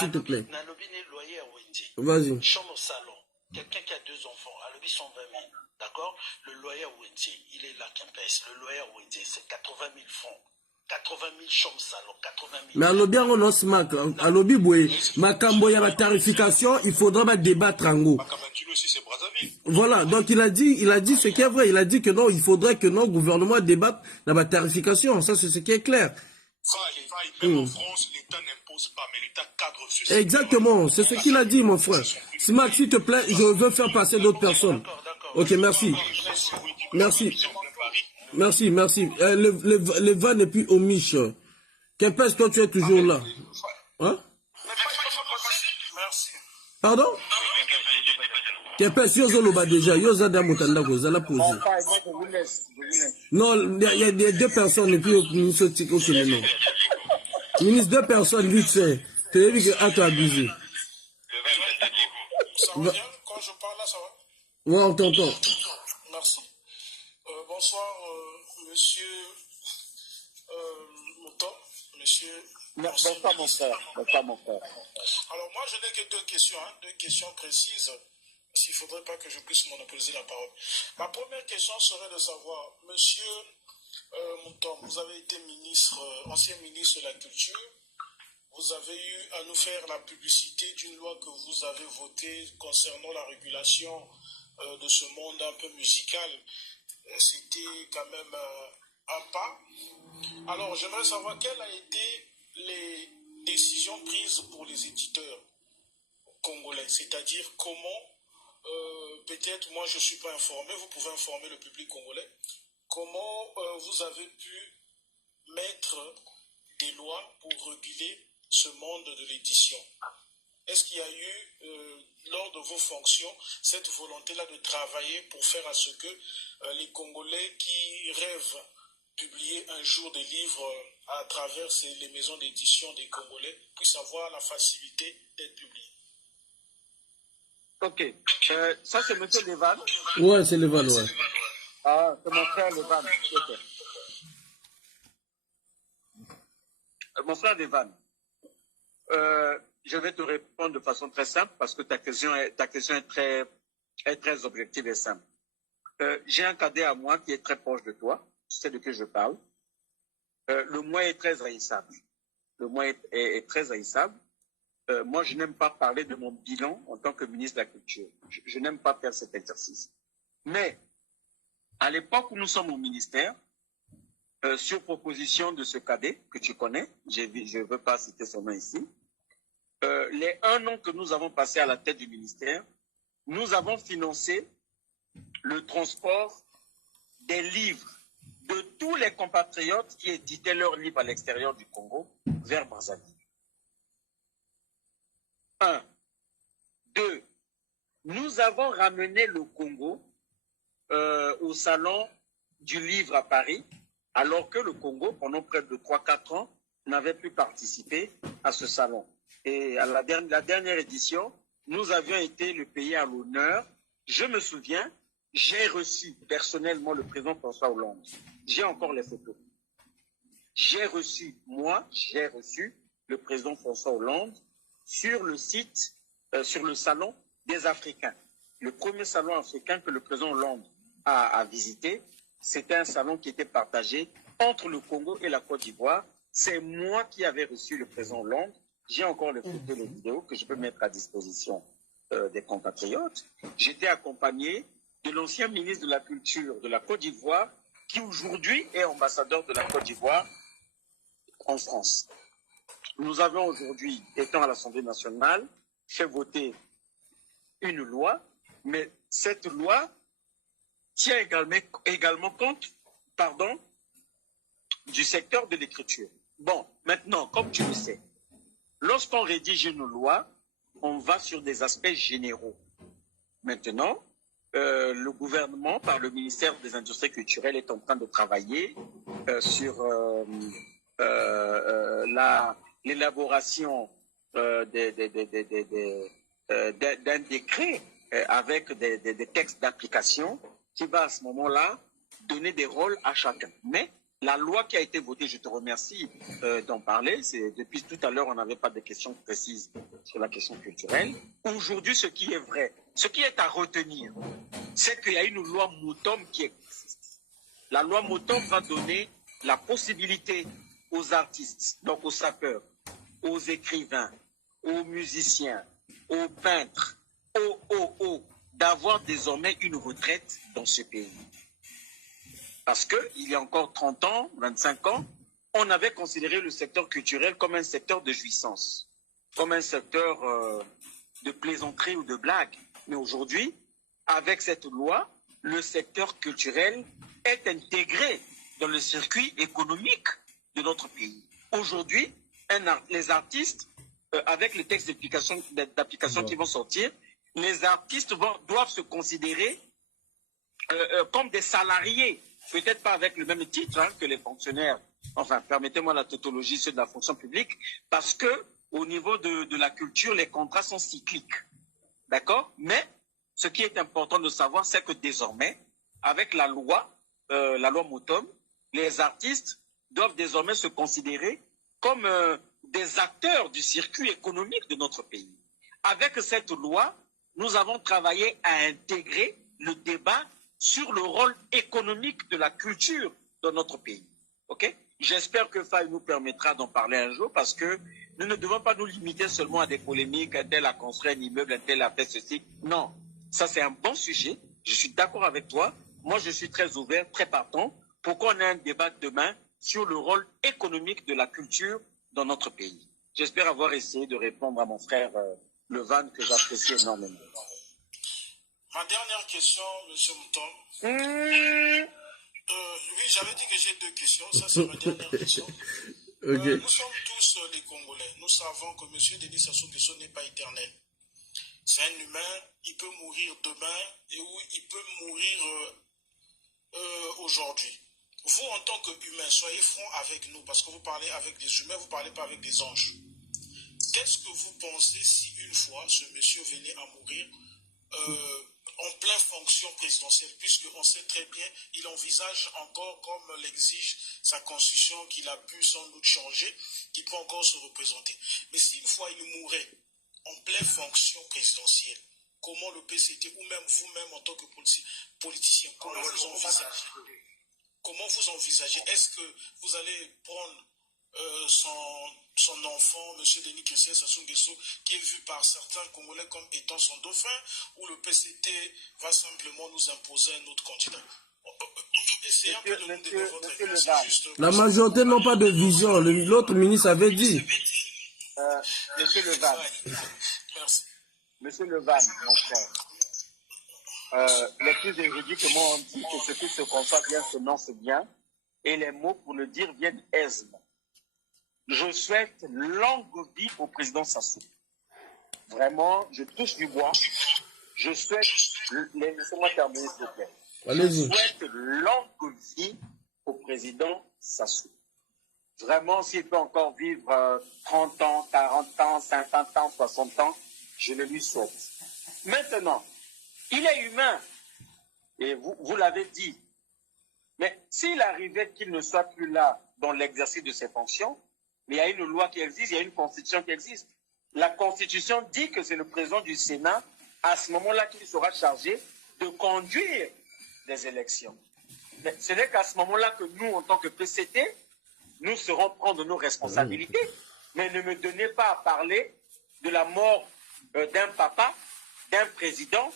s'il te plaît. Vas-y. Chambre au salon. Quelqu'un qui a 2 enfants, à l'objet 120 000. D'accord? Le loyer à Wendy, il est là, Kempes. Le loyer à Wendy, c'est 80 000 francs. 80 000 chambres salon, 80 000. Mais à l'objet, on a ce mac. À l'objet, Makambo, il y a la tarification, il faudra débattre en haut. Voilà, donc il a dit ce qui est vrai. Il a dit que non, il faudrait que nos gouvernements débattent dans la tarification. Ça, c'est ce qui est clair. Même en France, l'État n'impose pas, mais l'État cadre ceci. Exactement, c'est ce qu'il a dit, mon frère. Smack, s'il te plaît, je veux faire passer d'autres personnes. Ok, merci. Merci. Merci, merci. Le van est plus au Mich. Qu'est-ce que tu es toujours là? Hein? Merci. Pardon? Qu'est-ce que déjà? Yozada Mutanda Gozala posé. Non, il y a 2 personnes et puis au ministre Tiko Kileno. Ministre, 2 personnes, vite fait. Tu as vu que tu as abusé. Ça va bien? Quand je parle là, ça va? Ouais, on t'entend. Merci. Bonsoir, monsieur Mouton, monsieur... Bonsoir, mon frère. Bonsoir, mon frère. Alors, moi, je n'ai que 2 questions, hein, 2 questions précises, s'il ne faudrait pas que je puisse monopoliser la parole. Ma première question serait de savoir, monsieur Mouton, vous avez été ministre, ancien ministre de la Culture. Vous avez eu à nous faire la publicité d'une loi que vous avez votée concernant la régulation de ce monde un peu musical. C'était quand même un pas. Alors, j'aimerais savoir quelles ont été les décisions prises pour les éditeurs congolais. C'est-à-dire comment, peut-être moi je ne suis pas informé, vous pouvez informer le public congolais, comment vous avez pu mettre des lois pour réguler ce monde de l'édition. Est-ce qu'il y a eu, lors de vos fonctions, cette volonté-là de travailler pour faire à ce que les Congolais qui rêvent publier un jour des livres à travers les maisons d'édition des Congolais puissent avoir la facilité d'être publiés? Ok. Ça, c'est M. Levan? Ouais, c'est Levan, ouais. Ah, c'est mon frère Levan. Okay. Mon frère Levan, je vais te répondre de façon très simple parce que ta question est très objective et simple. J'ai un cadet à moi qui est très proche de toi, tu sais de qui je parle. Le moi est très haïssable. Le moi est très haïssable. Moi, je n'aime pas parler de mon bilan en tant que ministre de la Culture. Je n'aime pas faire cet exercice. Mais, à l'époque où nous sommes au ministère, sur proposition de ce cadet que tu connais, je ne veux pas citer son nom ici, les 1 an que nous avons passé à la tête du ministère, nous avons financé le transport des livres de tous les compatriotes qui éditaient leurs livres à l'extérieur du Congo vers Brazzaville. 1. 2. Nous avons ramené le Congo au salon du livre à Paris, alors que le Congo, pendant près de 3-4 ans, n'avait plus participé à ce salon. Et à la dernière édition, nous avions été le pays à l'honneur. Je me souviens, j'ai reçu personnellement le président François Hollande. J'ai encore les photos. J'ai reçu le président François Hollande sur le site, sur le salon des Africains. Le premier salon africain que le président Hollande a visité, c'était un salon qui était partagé entre le Congo et la Côte d'Ivoire. C'est moi qui avais reçu le président Hollande. J'ai encore les photos et les vidéos que je peux mettre à disposition des compatriotes. J'étais accompagné de l'ancien ministre de la Culture de la Côte d'Ivoire, qui aujourd'hui est ambassadeur de la Côte d'Ivoire en France. Nous avons aujourd'hui, étant à l'Assemblée nationale, fait voter une loi, mais cette loi tient également compte, du secteur de l'écriture. Bon, maintenant, comme tu le sais, lorsqu'on rédige une loi, on va sur des aspects généraux. Maintenant, le gouvernement, par le ministère des Industries culturelles, est en train de travailler sur l'élaboration d'un décret avec des textes d'application qui va à ce moment-là donner des rôles à chacun. Mais La loi qui a été votée, je te remercie d'en parler. Depuis tout à l'heure, on n'avait pas de questions précises sur la question culturelle. Aujourd'hui, ce qui est vrai, ce qui est à retenir, c'est qu'il y a une loi Moutom qui existe. La loi Moutom va donner la possibilité aux artistes, donc aux sapeurs, aux écrivains, aux musiciens, aux peintres, d'avoir désormais une retraite dans ce pays. Parce qu'il y a encore 30 ans, 25 ans, on avait considéré le secteur culturel comme un secteur de jouissance, comme un secteur de plaisanterie ou de blague. Mais aujourd'hui, avec cette loi, le secteur culturel est intégré dans le circuit économique de notre pays. Aujourd'hui, les artistes, avec les textes d'application qui vont sortir, les artistes doivent se considérer comme des salariés, peut-être pas avec le même titre que les fonctionnaires. Enfin, permettez-moi la tautologie, ceux de la fonction publique, parce que au niveau de la culture, les contrats sont cycliques. D'accord? Mais ce qui est important de savoir, c'est que désormais, avec la loi Moutom, les artistes doivent désormais se considérer comme des acteurs du circuit économique de notre pays. Avec cette loi, nous avons travaillé à intégrer le débat sur le rôle économique de la culture dans notre pays. Okay? J'espère que Faye nous permettra d'en parler un jour parce que nous ne devons pas nous limiter seulement à des polémiques, un tel a construit un immeuble, un tel a fait ceci. Non, ça c'est un bon sujet. Je suis d'accord avec toi. Moi, je suis très ouvert, très partant pour qu'on ait un débat demain sur le rôle économique de la culture dans notre pays. J'espère avoir essayé de répondre à mon frère Levan, que j'apprécie énormément. Ma dernière question, M. Moutom. Oui, j'avais dit que j'ai 2 questions. Ça, c'est ma dernière question. Okay. Nous sommes tous les Congolais. Nous savons que M. Denis Sassou Nguesso n'est pas éternel. C'est un humain. Il peut mourir demain et il peut mourir aujourd'hui. Vous, en tant qu'humain, soyez francs avec nous parce que vous parlez avec des humains, vous ne parlez pas avec des anges. Qu'est-ce que vous pensez si une fois ce monsieur venait à mourir en pleine fonction présidentielle, puisqu'on sait très bien, il envisage encore, comme l'exige sa constitution, qu'il a pu sans doute changer, qu'il peut encore se représenter. Mais si une fois il mourait en pleine fonction présidentielle, comment le PCT, ou même vous-même en tant que politicien, comment vous envisagez? Comment vous envisagez? Est-ce que vous allez prendre son enfant, M. Denis Sassou Nguesso, qui est vu par certains Congolais comme étant son dauphin, ou le PCT va simplement nous imposer un autre candidat? Essayez un peu de nous donner votre avis. La majorité n'ont pas de vision. L'autre ministre avait dit. Monsieur Levan. Merci. Monsieur Levan, mon frère. Les plus érudits que moi ont dit que ce qui se conçoit bien se lance bien, et les mots pour le dire viennent aisément. Je souhaite longue vie au président Sassou. Vraiment, je touche du bois. Je souhaite, laissez-moi terminer s'il vous plaît. Je souhaite longue vie au président Sassou. Vraiment, s'il peut encore vivre 30 ans, 40 ans, 50 ans, 60 ans, je le lui souhaite. Maintenant, il est humain, et vous l'avez dit. Mais s'il arrivait qu'il ne soit plus là dans l'exercice de ses fonctions, mais il y a une loi qui existe, il y a une constitution qui existe. La constitution dit que c'est le président du Sénat, à ce moment-là, qui sera chargé de conduire les élections. Mais ce n'est qu'à ce moment-là que nous, en tant que PCT, nous serons prendre nos responsabilités. Mais ne me donnez pas à parler de la mort d'un papa, d'un président,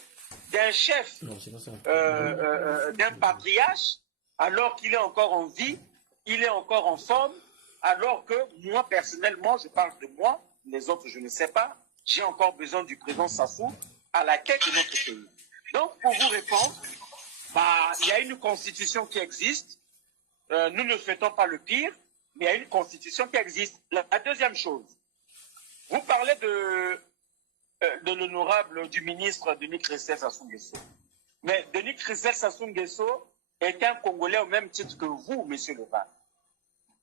d'un chef, d'un patriarche, alors qu'il est encore en vie, il est encore en forme, alors que moi, personnellement, je parle de moi, les autres, je ne sais pas, j'ai encore besoin du président Sassou à la tête de notre pays. Donc, pour vous répondre, il y a une constitution qui existe, nous ne souhaitons pas le pire, mais il y a une constitution qui existe. La deuxième chose, vous parlez de l'honorable du ministre Denis Sassou Nguesso. Mais Denis Sassou Nguesso est un Congolais au même titre que vous, monsieur Levan.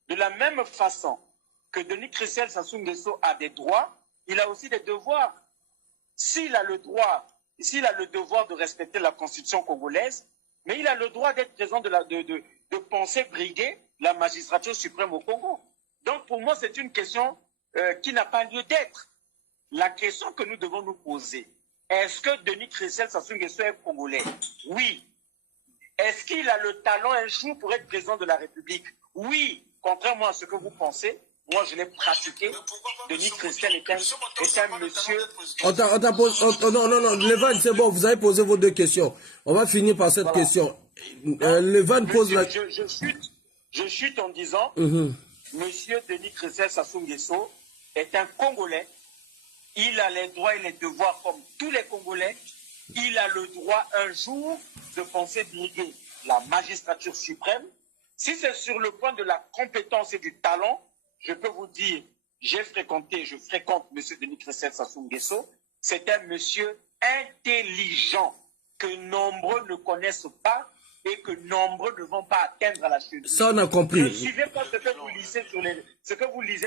De la même façon que Denis Sassou Nguesso a des droits, il a aussi des devoirs. S'il a le devoir de respecter la constitution congolaise, mais il a le droit d'être présent de penser briguer la magistrature suprême au Congo. Donc pour moi, c'est une question qui n'a pas lieu d'être. La question que nous devons nous poser, est-ce que Denis Christel Sassou Nguesso est congolais? Oui. Est-ce qu'il a le talent un jour pour être président de la République? Oui. Contrairement à ce que vous pensez, moi je l'ai pratiqué. Denis Christel est un monsieur... Non, Levan, c'est bon, vous avez posé vos 2 questions. On va finir par cette question. Levan pose la... Je chute en disant, monsieur Denis Christel Sassou Nguesso est un Congolais. Il a les droits et les devoirs comme tous les Congolais. Il a le droit un jour de penser briguer la magistrature suprême. Si c'est sur le point de la compétence et du talent, je peux vous dire, je fréquente M. Denis Christel Sassou Nguesso. C'est un monsieur intelligent que nombreux ne connaissent pas et que nombreux ne vont pas atteindre à la cheville. Ça, on a compris. Ne suivez pas ce que vous lisez sur les...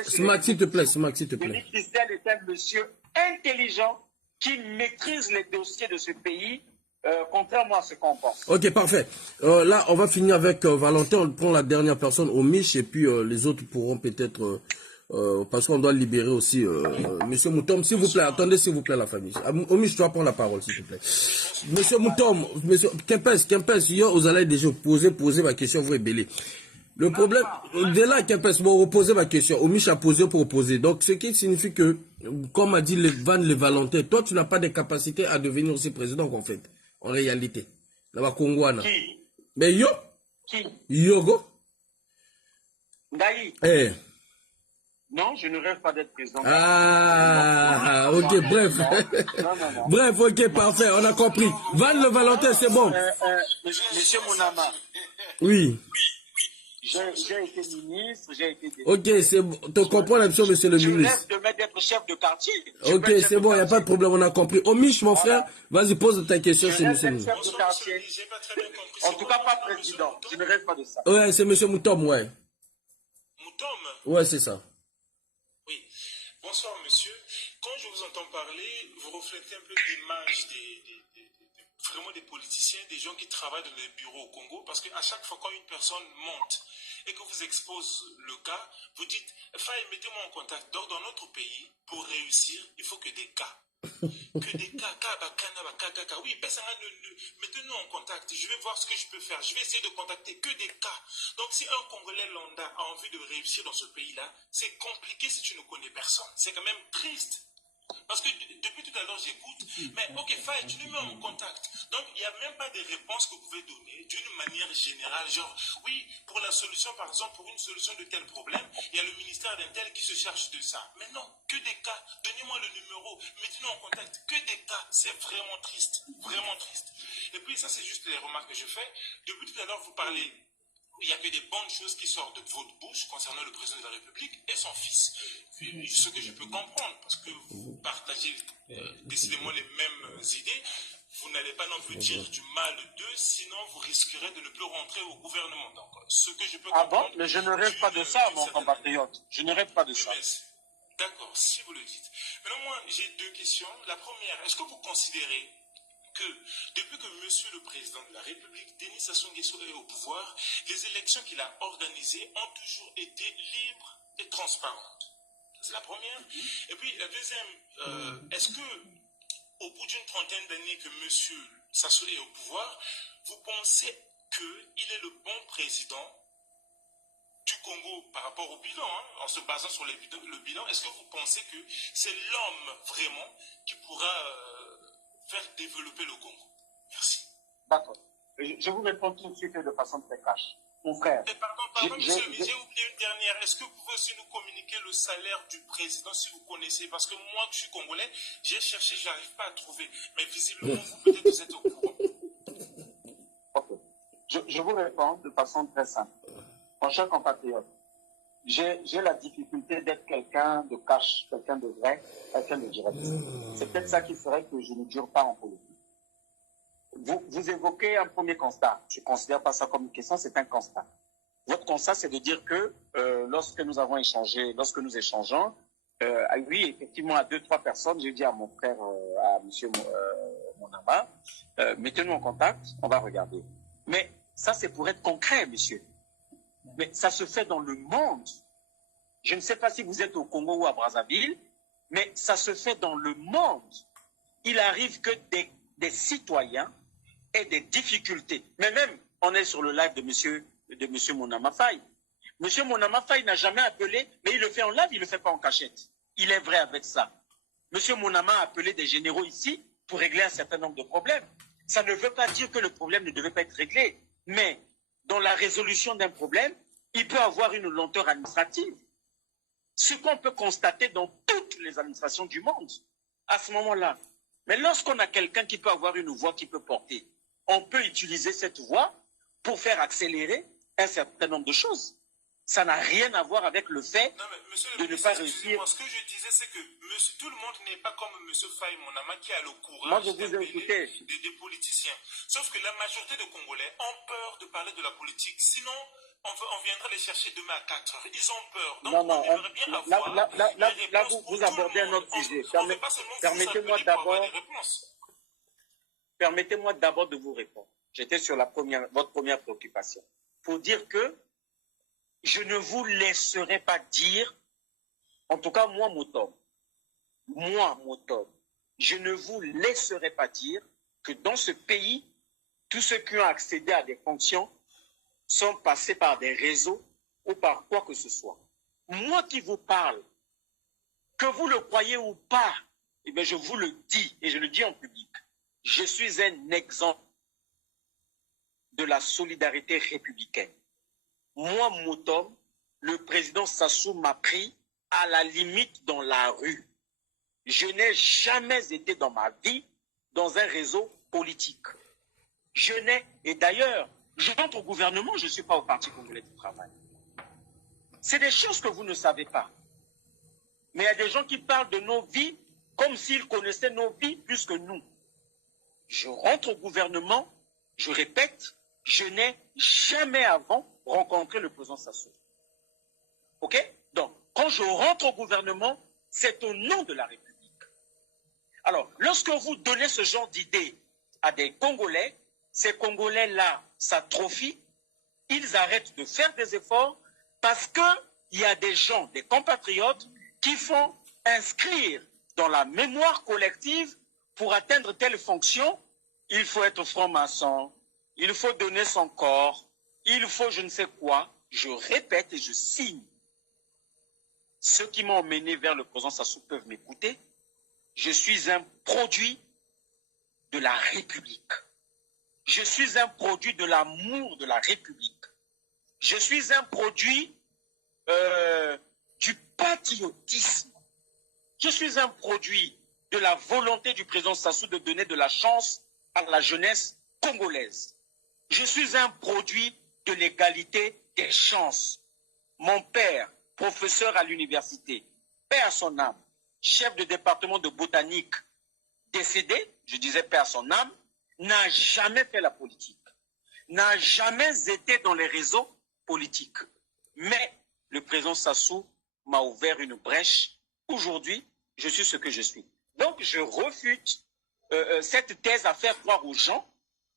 Smack, s'il te plaît, Smack, s'il te plaît. Denis Christel est un monsieur intelligent qui maîtrise les dossiers de ce pays, contrairement à ce qu'on pense. Ok, parfait. Là, on va finir avec Valentin. On prend la dernière personne au Mich et puis les autres pourront peut-être... parce qu'on doit libérer aussi Monsieur Moutom. S'il vous plaît, attendez s'il vous plaît la famille. Au Mich, tu vas prendre la parole, s'il te plaît. Monsieur Moutom, Monsieur Kempes, hier, vous allez déjà poser ma question, vous rébellez. Le problème, dès là, Kempes, bon, reposer ma question. Au Mich a posé pour opposer. Donc, ce qui signifie que, comme a dit les Valentin, toi, tu n'as pas de capacité à devenir aussi président, en fait. En réalité. Là-bas, Congouana. Qui? Mais yo? Qui? Yogo? Ndaï? Eh. Non, je ne rêve pas d'être président. Ah, ok, bref. Non. Bref, ok, parfait, on a compris. Van le Valentin, c'est bon. Monsieur Mounama. Oui. J'ai été ministre, j'ai été... Ok, c'est bon. Tu comprends la mission, monsieur le ministre. Je rêve d'être chef de quartier. Ok, c'est bon, il n'y a pas de problème, on a compris. Omish, mon frère, vas-y, pose ta question, c'est monsieur le ministre. Chef de quartier. En tout cas, pas président. Je ne rêve pas de ça. Ouais, c'est monsieur Moutom, ouais. Moutom? Ouais, c'est ça. Oui. Bonsoir, monsieur. Quand je vous entends parler, vous reflétez un peu l'image vraiment des politiciens, des gens qui travaillent dans les bureaux au Congo, parce qu'à chaque fois quand une personne monte et que vous expose le cas, vous dites, Faye, mettez-moi en contact. Donc dans notre pays, pour réussir, il faut que des cas. Que des cas, oui, mettez-nous en contact, je vais voir ce que je peux faire, je vais essayer de contacter que des cas. Donc si un Congolais lambda a envie de réussir dans ce pays-là, c'est compliqué si tu ne connais personne. C'est quand même triste. Parce que depuis tout à l'heure, j'écoute, mais ok, Faye, tu nous mets en contact. Donc, il n'y a même pas de réponse que vous pouvez donner d'une manière générale. Genre, oui, pour la solution, par exemple, pour une solution de tel problème, il y a le ministère d'un tel qui se charge de ça. Mais non, que des cas. Donnez-moi le numéro, mettez-nous en contact. Que des cas. C'est vraiment triste. Vraiment triste. Et puis, ça, c'est juste les remarques que je fais. Depuis tout à l'heure, vous parlez. Il n'y a que des bonnes choses qui sortent de votre bouche concernant le président de la République et son fils. Ce que je peux comprendre, parce que vous partagez décidément les mêmes idées, vous n'allez pas non plus dire du mal d'eux, sinon vous risquerez de ne plus rentrer au gouvernement. Donc, ce que je peux comprendre... Ah bon? Mais je ne rêve pas de ça, mon compatriote. Je ne rêve pas de ça. D'accord, si vous le dites. Maintenant, moi, j'ai 2 questions. La première, est-ce que vous considérez que depuis que monsieur le président de la République, Denis Sassou Nguesso, est au pouvoir, les élections qu'il a organisées ont toujours été libres et transparentes? C'est la première. Et puis la deuxième, est-ce que au bout d'une trentaine d'années que monsieur Sassou est au pouvoir, vous pensez qu'il est le bon président du Congo par rapport au bilan, en se basant sur le bilan? Est-ce que vous pensez que c'est l'homme vraiment qui pourra faire développer le Congo? Merci. D'accord. Je vous réponds tout de suite et de façon très cash. Mon frère. Et pardon, monsieur, j'ai oublié une dernière. Est-ce que vous pouvez aussi nous communiquer le salaire du président si vous connaissez? Parce que moi, je suis congolais, j'ai cherché, je n'arrive pas à trouver. Mais visiblement, vous peut-être vous êtes au courant. Ok. Je vous réponds de façon très simple. Mon cher compatriote, j'ai la difficulté d'être quelqu'un de cash, quelqu'un de vrai, quelqu'un de direct. C'est peut-être ça qui ferait que je ne dure pas en politique. Vous évoquez un premier constat. Je ne considère pas ça comme une question, c'est un constat. Votre constat, c'est de dire que lorsque nous avons échangé, lorsque nous échangeons, oui, effectivement, à 2-3 personnes, j'ai dit à mon frère, à monsieur Monama, mettez-nous en contact, on va regarder. Mais ça, c'est pour être concret, monsieur. Mais ça se fait dans le monde. Je ne sais pas si vous êtes au Congo ou à Brazzaville, mais ça se fait dans le monde. Il arrive que des citoyens aient des difficultés. Mais même, on est sur le live de monsieur Monama Faye. Monsieur Monama Faye n'a jamais appelé, mais il le fait en live, il ne le fait pas en cachette. Il est vrai avec ça. Monsieur Monama a appelé des généraux ici pour régler un certain nombre de problèmes. Ça ne veut pas dire que le problème ne devait pas être réglé. Mais dans la résolution d'un problème, il peut avoir une lenteur administrative. Ce qu'on peut constater dans toutes les administrations du monde, à ce moment-là. Mais lorsqu'on a quelqu'un qui peut avoir une voix qui peut porter, on peut utiliser cette voix pour faire accélérer un certain nombre de choses. Ça n'a rien à voir avec le fait de ne pas réussir. Ce que je disais, c'est que tout le monde n'est pas comme M. Faye Monama qui a le courage Moi, je vous ai écouté. Des politiciens. Sauf que la majorité des Congolais ont peur de parler de la politique. Sinon, on viendra les chercher demain à 4 heures. Ils ont peur. Donc, non, on aimerait bien avoir là, vous abordez un autre sujet. Permettez-moi d'abord de vous répondre. J'étais sur votre première préoccupation. Pour dire que je ne vous laisserai pas dire, en tout cas moi, Motom, je ne vous laisserai pas dire que dans ce pays, tous ceux qui ont accédé à des fonctions sont passés par des réseaux ou par quoi que ce soit. Moi qui vous parle, que vous le croyez ou pas, eh bien je vous le dis et je le dis en public. Je suis un exemple de la solidarité républicaine. Moi, Motom, le président Sassou m'a pris à la limite dans la rue. Je n'ai jamais été dans ma vie dans un réseau politique. Et d'ailleurs, je rentre au gouvernement, je ne suis pas au Parti congolais du travail. C'est des choses que vous ne savez pas. Mais il y a des gens qui parlent de nos vies comme s'ils connaissaient nos vies plus que nous. Je rentre au gouvernement, je répète, je n'ai jamais avant rencontré le président Sassou. OK? Donc, quand je rentre au gouvernement, c'est au nom de la République. Alors, lorsque vous donnez ce genre d'idées à des Congolais, ces Congolais-là s'atrophient, ils arrêtent de faire des efforts parce qu'il y a des gens, des compatriotes, qui font inscrire dans la mémoire collective pour atteindre telle fonction, il faut être franc-maçon, il faut donner son corps, il faut je ne sais quoi. Je répète et je signe. Ceux qui m'ont mené vers le président Sassou peuvent m'écouter. Je suis un produit de la République. Je suis un produit de l'amour de la République. Je suis un produit du patriotisme. Je suis un produit de la volonté du président Sassou de donner de la chance à la jeunesse congolaise. Je suis un produit de l'égalité des chances. Mon père, professeur à l'université, père à son âme, chef de département de botanique, décédé, je disais père à son âme, n'a jamais fait la politique, n'a jamais été dans les réseaux politiques. Mais le président Sassou m'a ouvert une brèche. Aujourd'hui, je suis ce que je suis. Donc, je refute cette thèse à faire croire aux gens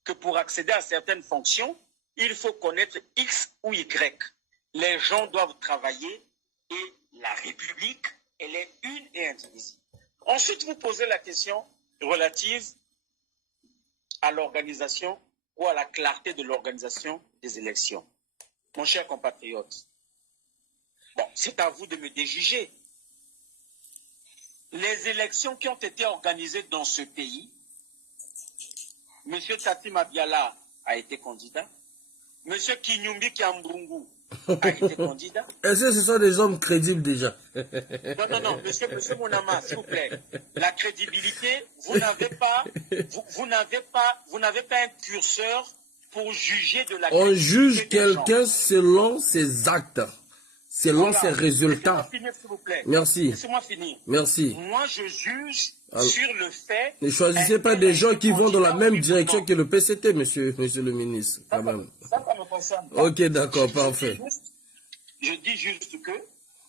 que pour accéder à certaines fonctions, il faut connaître X ou Y. Les gens doivent travailler et la République, elle est une et indivisible. Ensuite, vous posez la question relative à l'organisation ou à la clarté de l'organisation des élections. Mon cher compatriote, bon, c'est à vous de me déjuger. Les élections qui ont été organisées dans ce pays, M. Tati Mabiala a été candidat, M. Kinyumbi Kiambrungu a été candidat. Est-ce que ce sont des hommes crédibles déjà? Non, monsieur Monama, s'il vous plaît. La crédibilité, vous n'avez pas un curseur pour juger de la crédibilité. On juge quelqu'un selon ses actes, selon ses résultats. Laissez-moi finir, s'il vous plaît. Merci. Laissez-moi finir. Merci. Moi, je juge sur le fait... Ne choisissez pas des gens qui vont dans la même direction que le PCT, monsieur le ministre, quand même. Ça me concerne pas. Ok, d'accord, parfait. Je dis juste que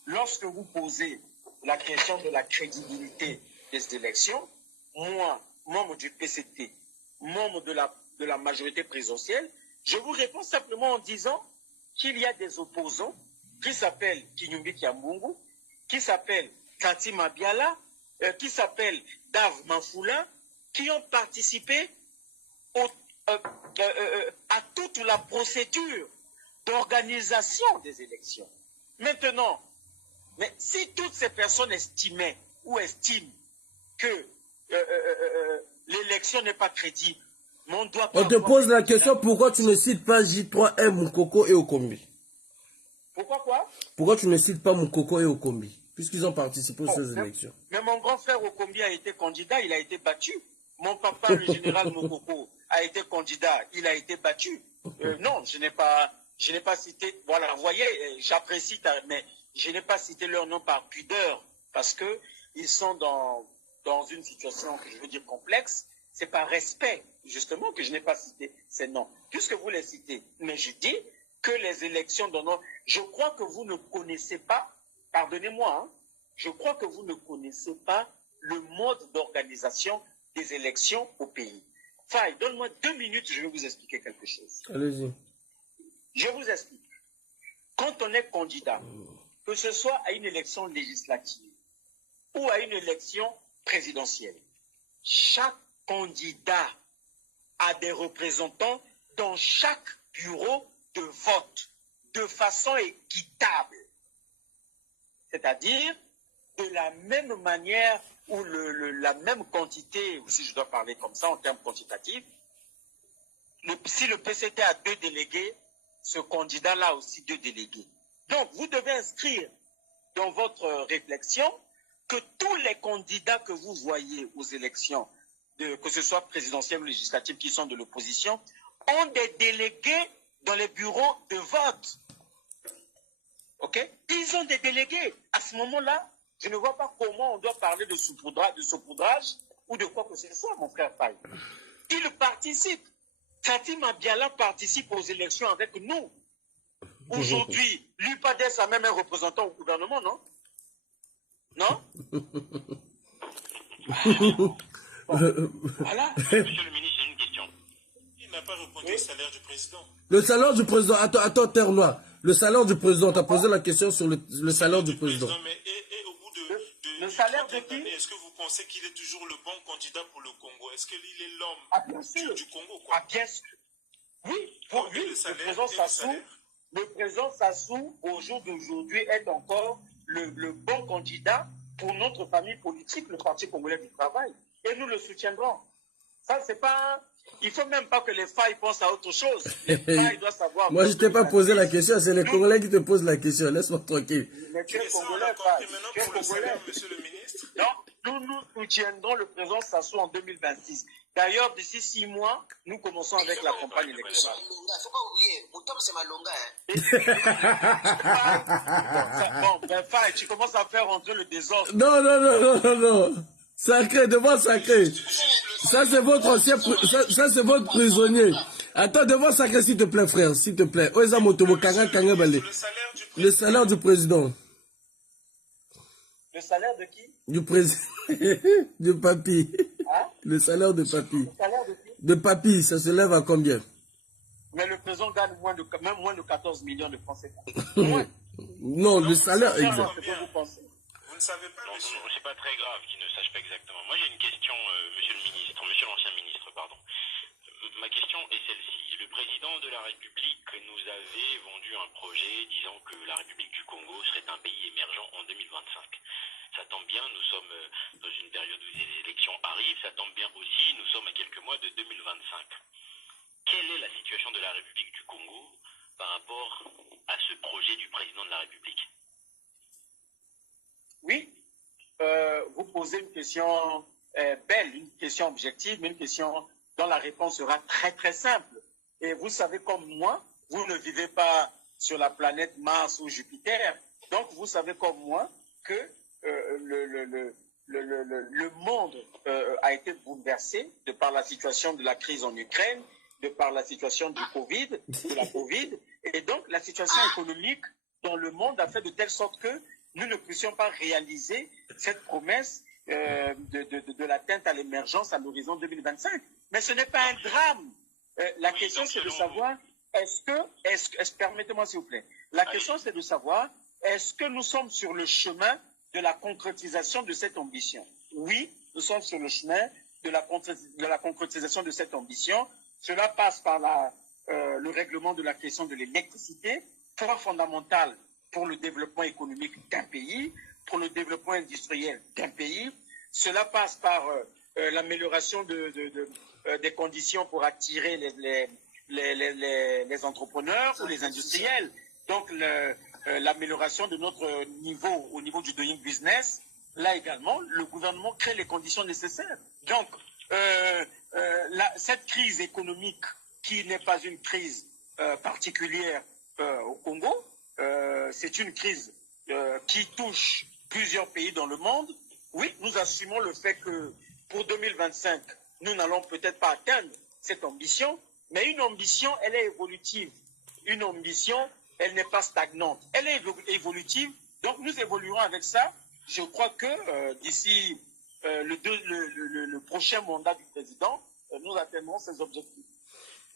lorsque vous posez la question de la crédibilité des élections, moi, membre du PCT, membre de la majorité présidentielle, je vous réponds simplement en disant qu'il y a des opposants qui s'appellent Kinyumbi Kiambungu, qui s'appellent Kati Mabiala, qui s'appellent Dave Manfoula, qui ont participé à toute la procédure d'organisation des élections. Maintenant, mais si toutes ces personnes estimaient ou estiment que l'élection n'est pas crédible, mais on doit pas... On te pose la question, pourquoi tu ne cites pas J3M, Moukoko et Okombi? Pourquoi quoi? Pourquoi tu ne cites pas Moukoko et Okombi? Puisqu'ils ont participé aux ces élections. Mais mon grand frère Okombi a été candidat, il a été battu. Mon papa, le général Mokoko, a été candidat, il a été battu. Non, je n'ai pas cité, voilà, vous voyez, j'apprécie, mais je n'ai pas cité leur nom par pudeur, parce qu'ils sont dans une situation que je veux dire complexe. C'est par respect, justement, que je n'ai pas cité ces noms, puisque vous les citez. Mais je dis que les élections dans je crois que vous ne connaissez pas, pardonnez-moi, hein, je crois que vous ne connaissez pas le mode d'organisation des élections au pays. Faye, donne-moi 2 minutes, je vais vous expliquer quelque chose. Allez-y. Je vous explique. Quand on est candidat, que ce soit à une élection législative ou à une élection présidentielle, chaque candidat a des représentants dans chaque bureau de vote de façon équitable. C'est-à-dire de la même manière ou la même quantité, si je dois parler comme ça en termes quantitatifs, si le PCT a 2 délégués, ce candidat-là a aussi 2 délégués. Donc, vous devez inscrire dans votre réflexion que tous les candidats que vous voyez aux élections, que ce soit présidentielles ou législatives qui sont de l'opposition, ont des délégués dans les bureaux de vote. OK? Ils ont des délégués. À ce moment-là, je ne vois pas comment on doit parler de saupoudrage ou de quoi que ce soit, mon frère Faye. Ils participent. Fatim Abiala participe aux élections avec nous. Aujourd'hui, l'UPADES a même un représentant au gouvernement, non? Non? Bon, voilà. Monsieur le ministre, j'ai une question. Il n'a pas répondu au salaire du président. Le salaire du président, attends, Terre Noire. Le salaire du président, tu as posé la question sur le salaire du président. Mais et au bout de le salaire de qui? Est-ce que vous pensez qu'il est toujours le bon candidat pour le Congo? Est-ce qu'il est l'homme du Congo, quoi? Ah, bien sûr. Oui, pour lui, le président Sassou, au jour d'aujourd'hui, est encore le bon candidat pour notre famille politique, le Parti congolais du travail. Et nous le soutiendrons. Ça, c'est pas... Il ne faut même pas que les Failles pensent à autre chose. Les Failles doivent savoir... Moi, je ne t'ai pas posé la question, c'est les Congolais qui te posent la question. Laisse-moi tranquille. Mais tu es Congolais, et maintenant, pour le salaire, monsieur le ministre. Donc, nous soutiendrons le président Sassou en 2026. D'ailleurs, d'ici 6 mois, nous commençons avec la campagne électorale. Il ne faut pas oublier, Moutom, c'est Malonga. Bon, ben, Faye, tu commences à faire rentrer le désordre. Non. Sacré, devant sacré. Ça, c'est votre ancien, ça, c'est votre prisonnier. Attends, devant sacré, s'il te plaît, frère, s'il te plaît. Le salaire du président. Le salaire de qui? Du président. Du papy. Hein? Le salaire de papy. Le salaire de qui? De papy, ça se lève à combien? Mais le président gagne même moins de 14 millions de francs CFA. Moins. Non, le salaire exact. Vous ne savez pas, monsieur. C'est pas très grave qu'il ne sache pas exactement. Moi, j'ai une question, monsieur l'ancien ministre, pardon. Ma question est celle-ci. Le président de la République nous avait vendu un projet disant que la République du Congo serait un pays émergent en 2025. Ça tombe bien, nous sommes dans une période où les élections arrivent. Ça tombe bien aussi, nous sommes à quelques mois de 2025. Quelle est la situation de la République du Congo par rapport à ce projet du président de la République? Oui, vous posez une question belle, une question objective, mais une question dont la réponse sera très très simple. Et vous savez comme moi, vous ne vivez pas sur la planète Mars ou Jupiter, donc vous savez comme moi que le monde a été bouleversé de par la situation de la crise en Ukraine, de par la situation de la Covid, et donc la situation économique dans le monde a fait de telle sorte que nous ne puissions pas réaliser cette promesse de l'atteinte à l'émergence à l'horizon 2025. Mais ce n'est pas un drame. La question, c'est de savoir permettez-moi s'il vous plaît. La question c'est de savoir, est-ce que nous sommes sur le chemin de la concrétisation de cette ambition? Oui, nous sommes sur le chemin de la concrétisation de cette ambition. Cela passe par le règlement de la question de l'électricité, point fondamental pour le développement économique d'un pays, pour le développement industriel d'un pays. Cela passe par l'amélioration des conditions pour attirer les entrepreneurs ou les industriels. Donc, l'amélioration de notre niveau, au niveau du doing business, là également, le gouvernement crée les conditions nécessaires. Donc, cette crise économique, qui n'est pas une crise particulière au Congo, c'est une crise qui touche plusieurs pays dans le monde. Oui, nous assumons le fait que pour 2025, nous n'allons peut-être pas atteindre cette ambition, mais une ambition, elle est évolutive. Une ambition, elle n'est pas stagnante. Elle est évolutive, donc nous évoluerons avec ça. Je crois que d'ici le prochain mandat du président, nous atteindrons ces objectifs.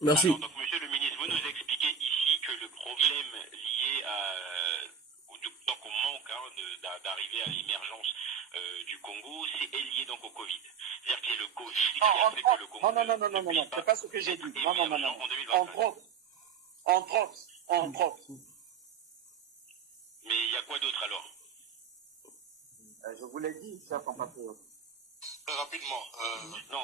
Merci. Alors, donc, monsieur le ministre, vous nous expliquez ici que le problème lié au manque d'arriver à l'émergence du Congo, c'est lié donc au Covid. C'est-à-dire que c'est le Covid qui a fait que le Congo... Non, c'est pas ce que j'ai dit. Non. Entre autres. Mais il y a quoi d'autre alors? Je vous l'ai dit, cher compatriote. Très rapidement. Non,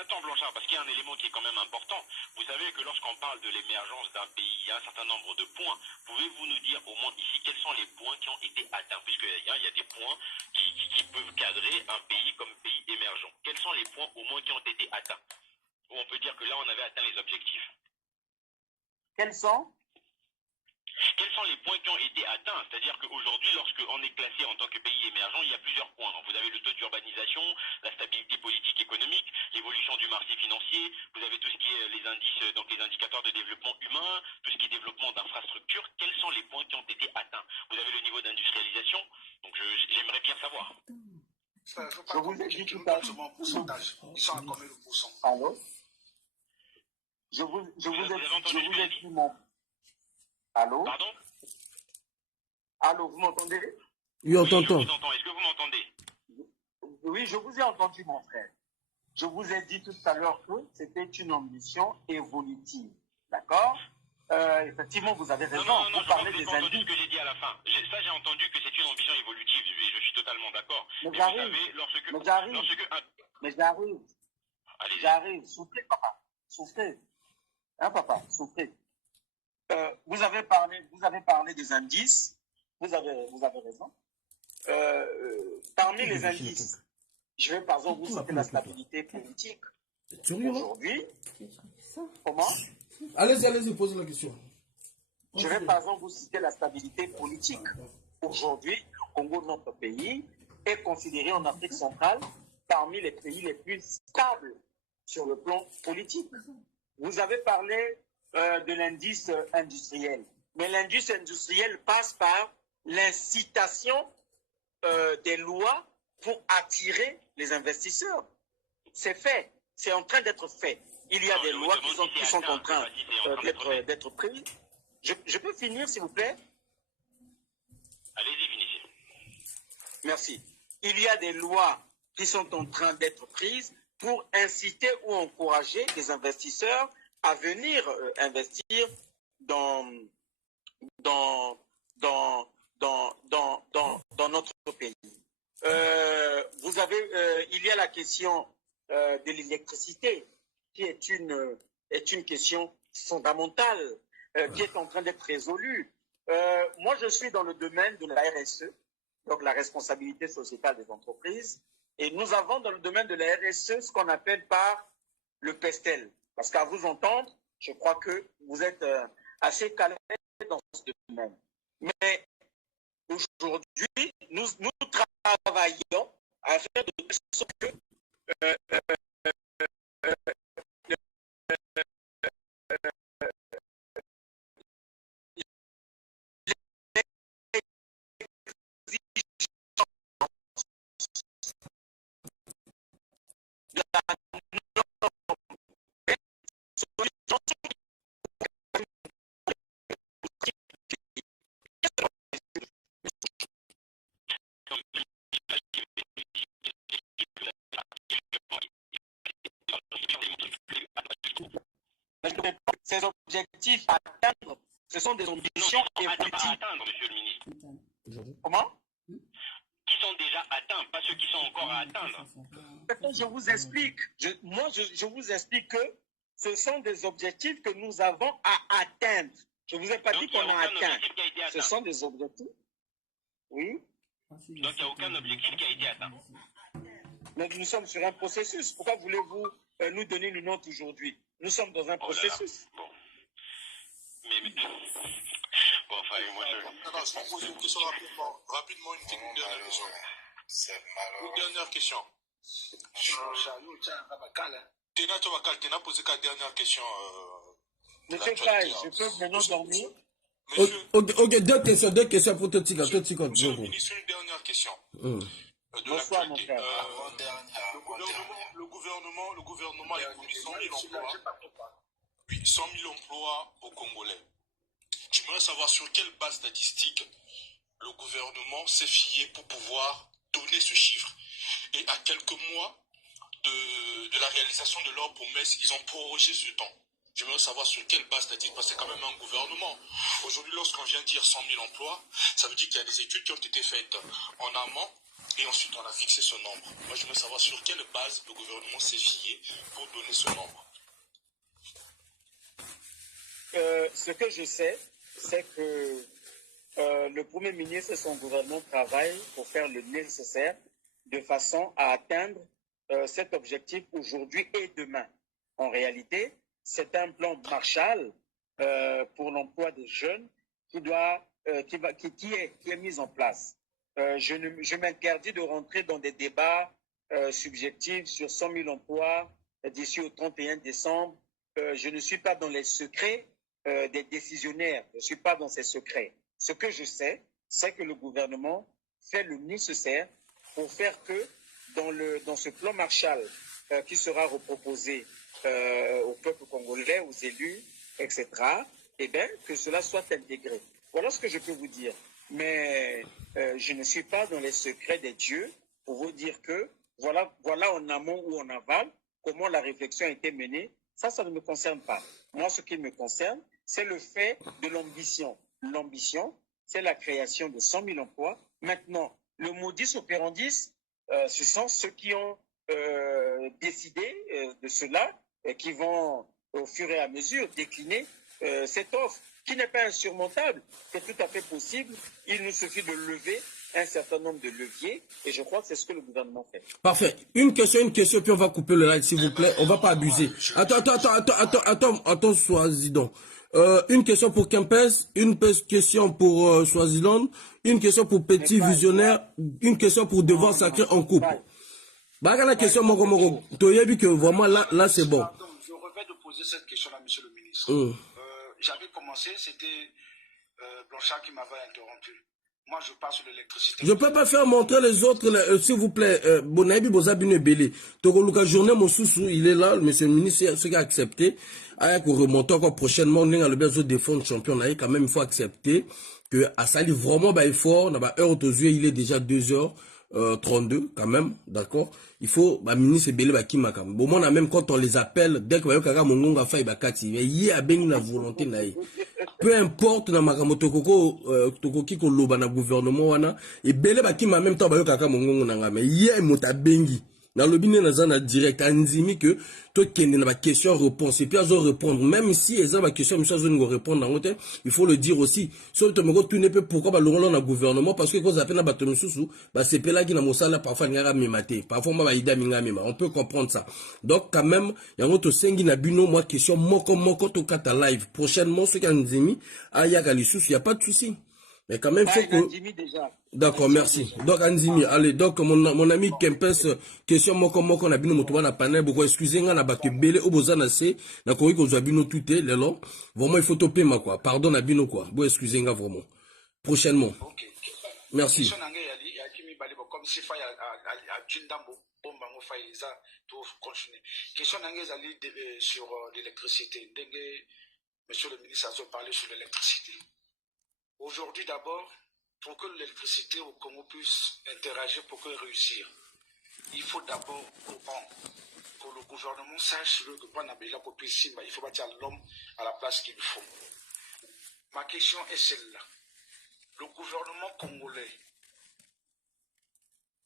attends Blanchard, parce qu'il y a un élément qui est quand même important. Vous savez que lorsqu'on parle de l'émergence d'un pays, il y a un certain nombre de points. Pouvez-vous nous dire au moins ici quels sont les points qui ont été atteints? Puisqu'il y a des points qui peuvent cadrer un pays comme pays émergent. Quels sont les points au moins qui ont été atteints? Où on peut dire que là on avait atteint les objectifs. Quels sont les points qui ont été atteints? C'est-à-dire qu'aujourd'hui, lorsqu'on est classé en tant que pays émergent, il y a plusieurs points. Vous avez le taux d'urbanisation, la stabilité politique économique, l'évolution du marché financier, vous avez tout ce qui est les indices, donc les indicateurs de développement humain, tout ce qui est développement d'infrastructures. Quels sont les points qui ont été atteints? Vous avez le niveau d'industrialisation, donc j'aimerais bien savoir. Je vous ai dit tout à l'heure. Pourcentage. Ils sont à combien de pourcents? Allô? Je vous ai dit mon... Allô? Pardon? Allô, vous m'entendez? Oui, on t'entend. Oui, je vous entends. Est-ce que vous m'entendez? Oui, je vous ai entendu, mon frère. Je vous ai dit tout à l'heure que c'était une ambition évolutive. D'accord? Effectivement, vous avez raison. Non, vous je parlez n'ai des pas entendu indices. ce que j'ai dit à la fin. Ça, j'ai entendu que c'est une ambition évolutive, et je suis totalement d'accord. Mais vous j'arrive. savez, Mais j'arrive. Allez-y. J'arrive. Soufflez, papa. Soufflez. Hein, papa? Soufflez. Vous avez parlé des indices. Vous avez raison. Parmi les indices, je vais par exemple vous citer la stabilité politique. Aujourd'hui, comment? Allez-y, posez la question. Je vais par exemple vous citer la stabilité politique. Aujourd'hui, le Congo, notre pays, est considéré en Afrique centrale parmi les pays les plus stables sur le plan politique. Vous avez parlé de l'indice industriel. Mais l'indice industriel passe par l'incitation des lois pour attirer les investisseurs. C'est fait. C'est en train d'être fait. Il y a des lois qui sont en train d'être prises. Je peux finir, s'il vous plaît? Allez-y, finissez. Merci. Il y a des lois qui sont en train d'être prises pour inciter ou encourager les investisseurs à venir investir dans notre pays. Il y a la question de l'électricité, qui est une question fondamentale, qui est en train d'être résolue. Moi, je suis dans le domaine de la RSE, donc la responsabilité sociétale des entreprises, et nous avons dans le domaine de la RSE ce qu'on appelle par le PESTEL. Parce qu'à vous entendre, je crois que vous êtes assez calé dans ce domaine. Mais aujourd'hui, nous travaillons à faire de sorte que ces objectifs à atteindre, ce sont des ambitions évolutives. À atteindre, monsieur le ministre. Comment? Qui sont déjà atteints, pas ceux qui sont encore à atteindre. Je vous explique. Je vous explique que ce sont des objectifs que nous avons à atteindre. Je ne vous ai pas dit qu'on a atteint. Ce sont des objectifs. Oui. Donc il n'y a aucun objectif qui a été atteint. Mais nous sommes sur un processus. Pourquoi voulez-vous nous donner une note aujourd'hui? Nous sommes dans un processus. Bon. Mais... Bon, enfin, moi je... Non, je pose une question rapidement, une dernière question. C'est malheureux. Une dernière question. Tena Tobakal, Tena posé la dernière question. Monsieur Faye, je peux maintenant dormir? Ok, deux questions pour tout Tika. Monsieur le ministre, une dernière question. Bonsoir, mon frère. Le gouvernement a écoulé 100 000 emplois. Oui, 100 000 emplois aux Congolais. J'aimerais savoir sur quelle base statistique le gouvernement s'est fié pour pouvoir donner ce chiffre. Et à quelques mois de la réalisation de leurs promesses, ils ont prorogé ce temps. J'aimerais savoir sur quelle base statistique, parce que c'est quand même un gouvernement. Aujourd'hui, lorsqu'on vient dire 100 000 emplois, ça veut dire qu'il y a des études qui ont été faites en amont, et ensuite on a fixé ce nombre. Moi, j'aimerais savoir sur quelle base le gouvernement s'est fié pour donner ce nombre. Ce que je sais, c'est que le Premier ministre et son gouvernement travaillent pour faire le nécessaire de façon à atteindre cet objectif aujourd'hui et demain. En réalité, c'est un plan Marshall pour l'emploi des jeunes qui est mis en place. Je m'interdis de rentrer dans des débats subjectifs sur 100 000 emplois d'ici au 31 décembre. Je ne suis pas dans les secrets des décisionnaires. Je ne suis pas dans ces secrets. Ce que je sais, c'est que le gouvernement fait le nécessaire pour faire que dans ce plan Marshall qui sera reproposé au peuple congolais, aux élus, etc., eh bien, que cela soit intégré. Voilà ce que je peux vous dire. Mais je ne suis pas dans les secrets des dieux pour vous dire que voilà en amont ou en aval comment la réflexion a été menée. Ça ne me concerne pas. Moi, ce qui me concerne, c'est le fait de l'ambition. L'ambition, c'est la création de 100 000 emplois. Maintenant, le modus operandi, ce sont ceux qui ont décidé de cela et qui vont, au fur et à mesure, décliner cette offre qui n'est pas insurmontable. C'est tout à fait possible. Il nous suffit de lever un certain nombre de leviers et je crois que c'est ce que le gouvernement fait. Parfait. Une question, puis on va couper le live, s'il vous plaît. On va pas abuser. Attends, Swaziland. Une question pour Kempes, une question pour Swaziland, une question pour Petit Visionnaire, une question pour Devant Sacré en couple. Bah, la question, tu as vu que vraiment là c'est bon. Pardon, je revais de poser cette question-là, monsieur le ministre. J'avais commencé, c'était Blanchard qui m'avait interrompu. Moi, je parle sur l'électricité. Je ne peux pas faire montrer les autres, s'il vous plaît. Bonaïbi Bozabine Belé. Togoluka Journée, mon sous, il est là, monsieur le ministre, ce qui a accepté. Avec remonter encore prochainement, on a le besoin de défendre champion. Quand même, il faut accepter que à Sali, vraiment, bah, il faut, on a heure aux yeux, il est déjà 2h32 quand même, d'accord. Il faut, bah, ministre Belé, bah, qui m'a quand même. Bon, on a même quand on les appelle, dès que Kaka Mongonga fait, bah, Kati, mais il y a bien la volonté, naïe. Peu importe na makamoto tokoki ko loba na gouvernement wana et belé ba ki ma même temps ba yo kaka mongongo na ngame ye mota bengi na lobine na zana direct anzimi que to kende na ba question réponse et puis azo répondre même si eza ba question monsieur azo ngo répondre na ngote il faut le dire aussi sur to meko tout ne peut pourquoi ba longo na gouvernement parce que cause appelle na bato mususu ba sepela ki na mosala parfois ngara mimate parfois ba ida minga mima on peut comprendre ça donc quand même yango to sengi na bino moi question moko to kata live prochainement ce qu'anzimi ayaka lisusu il y a pas de souci. Mais quand même, faut que... D'accord, merci. Donc, Anzimi, allez, donc, mon ami Kempes, question, moi, on a bien moto, na panel, beaucoup, excusez-moi, na baké belé, au besoin, na c'est, na kori, qu'on a bien tout, les longs. Vraiment, il faut toper, ma quoi. Pardon, na bien, quoi. Bon, excusez-moi, vraiment. Prochainement. Merci. Comme si il y a Djindambo, Bombango Faïliza, tout continuer. Question sur l'électricité. Monsieur le ministre a parlé sur l'électricité. Aujourd'hui d'abord, pour que l'électricité au Congo puisse interagir, pour qu'elle réussisse, il faut d'abord comprendre que le gouvernement gouvernement sache que il faut bâtir l'homme à la place qu'il faut. Ma question est celle-là. Le gouvernement congolais,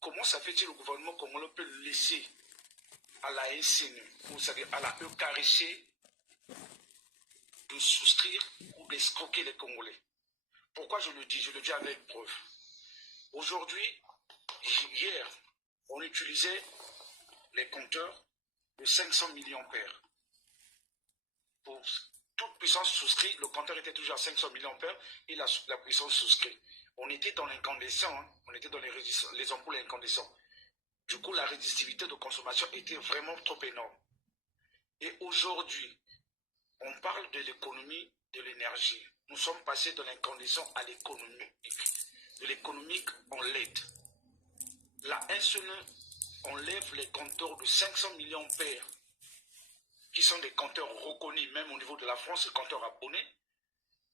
comment ça fait-il le gouvernement congolais peut laisser à la SNU, c'est-à-dire à la EKRC, de souscrire ou d'escroquer les Congolais? Pourquoi je le dis? Je le dis avec preuve. Aujourd'hui, hier, on utilisait les compteurs de 500 milliampères. Pour toute puissance souscrite, le compteur était toujours à 500 milliampères et la puissance souscrite. On était dans l'incandescent, hein? On était dans les ampoules incandescentes. Du coup, la résistivité de consommation était vraiment trop énorme. Et aujourd'hui, on parle de l'économie de l'énergie. Nous sommes passés de l'incandescent à l'économique. De l'économique, on l'aide. La SNE enlève les compteurs de 500 milliampères, qui sont des compteurs reconnus, même au niveau de la France, les compteurs abonnés,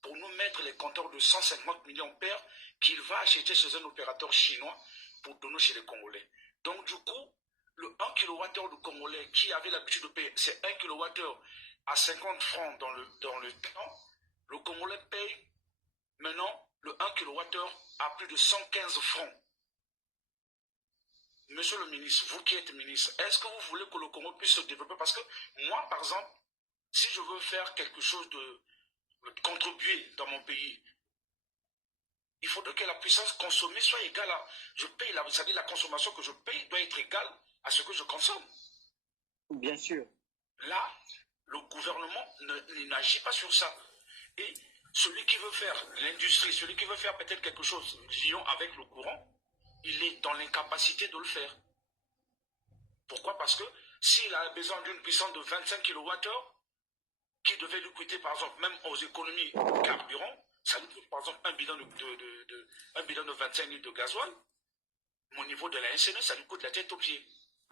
pour nous mettre les compteurs de 150 milliampères qu'il va acheter chez un opérateur chinois pour donner chez les Congolais. Donc du coup, le 1 kWh du Congolais qui avait l'habitude de payer, c'est 1 kWh à 50 francs dans le temps, le Congolais paye maintenant le 1 kWh à plus de 115 francs. Monsieur le ministre, vous qui êtes ministre, est-ce que vous voulez que le Congo puisse se développer? Parce que moi, par exemple, si je veux faire quelque chose de contribuer dans mon pays, il faudrait que la puissance consommée soit égale à... Je paye, c'est-à-dire la consommation que je paye doit être égale à ce que je consomme. Bien sûr. Là, le gouvernement n'agit pas sur ça. Et celui qui veut faire l'industrie, celui qui veut faire peut-être quelque chose, disons, avec le courant, il est dans l'incapacité de le faire. Pourquoi? Parce que s'il a besoin d'une puissance de 25 kWh, qui devait lui coûter, par exemple, même aux économies de carburant, ça lui coûte, par exemple, un bidon de 25 litres de gasoil. Au niveau de la SNE, ça lui coûte la tête aux pieds.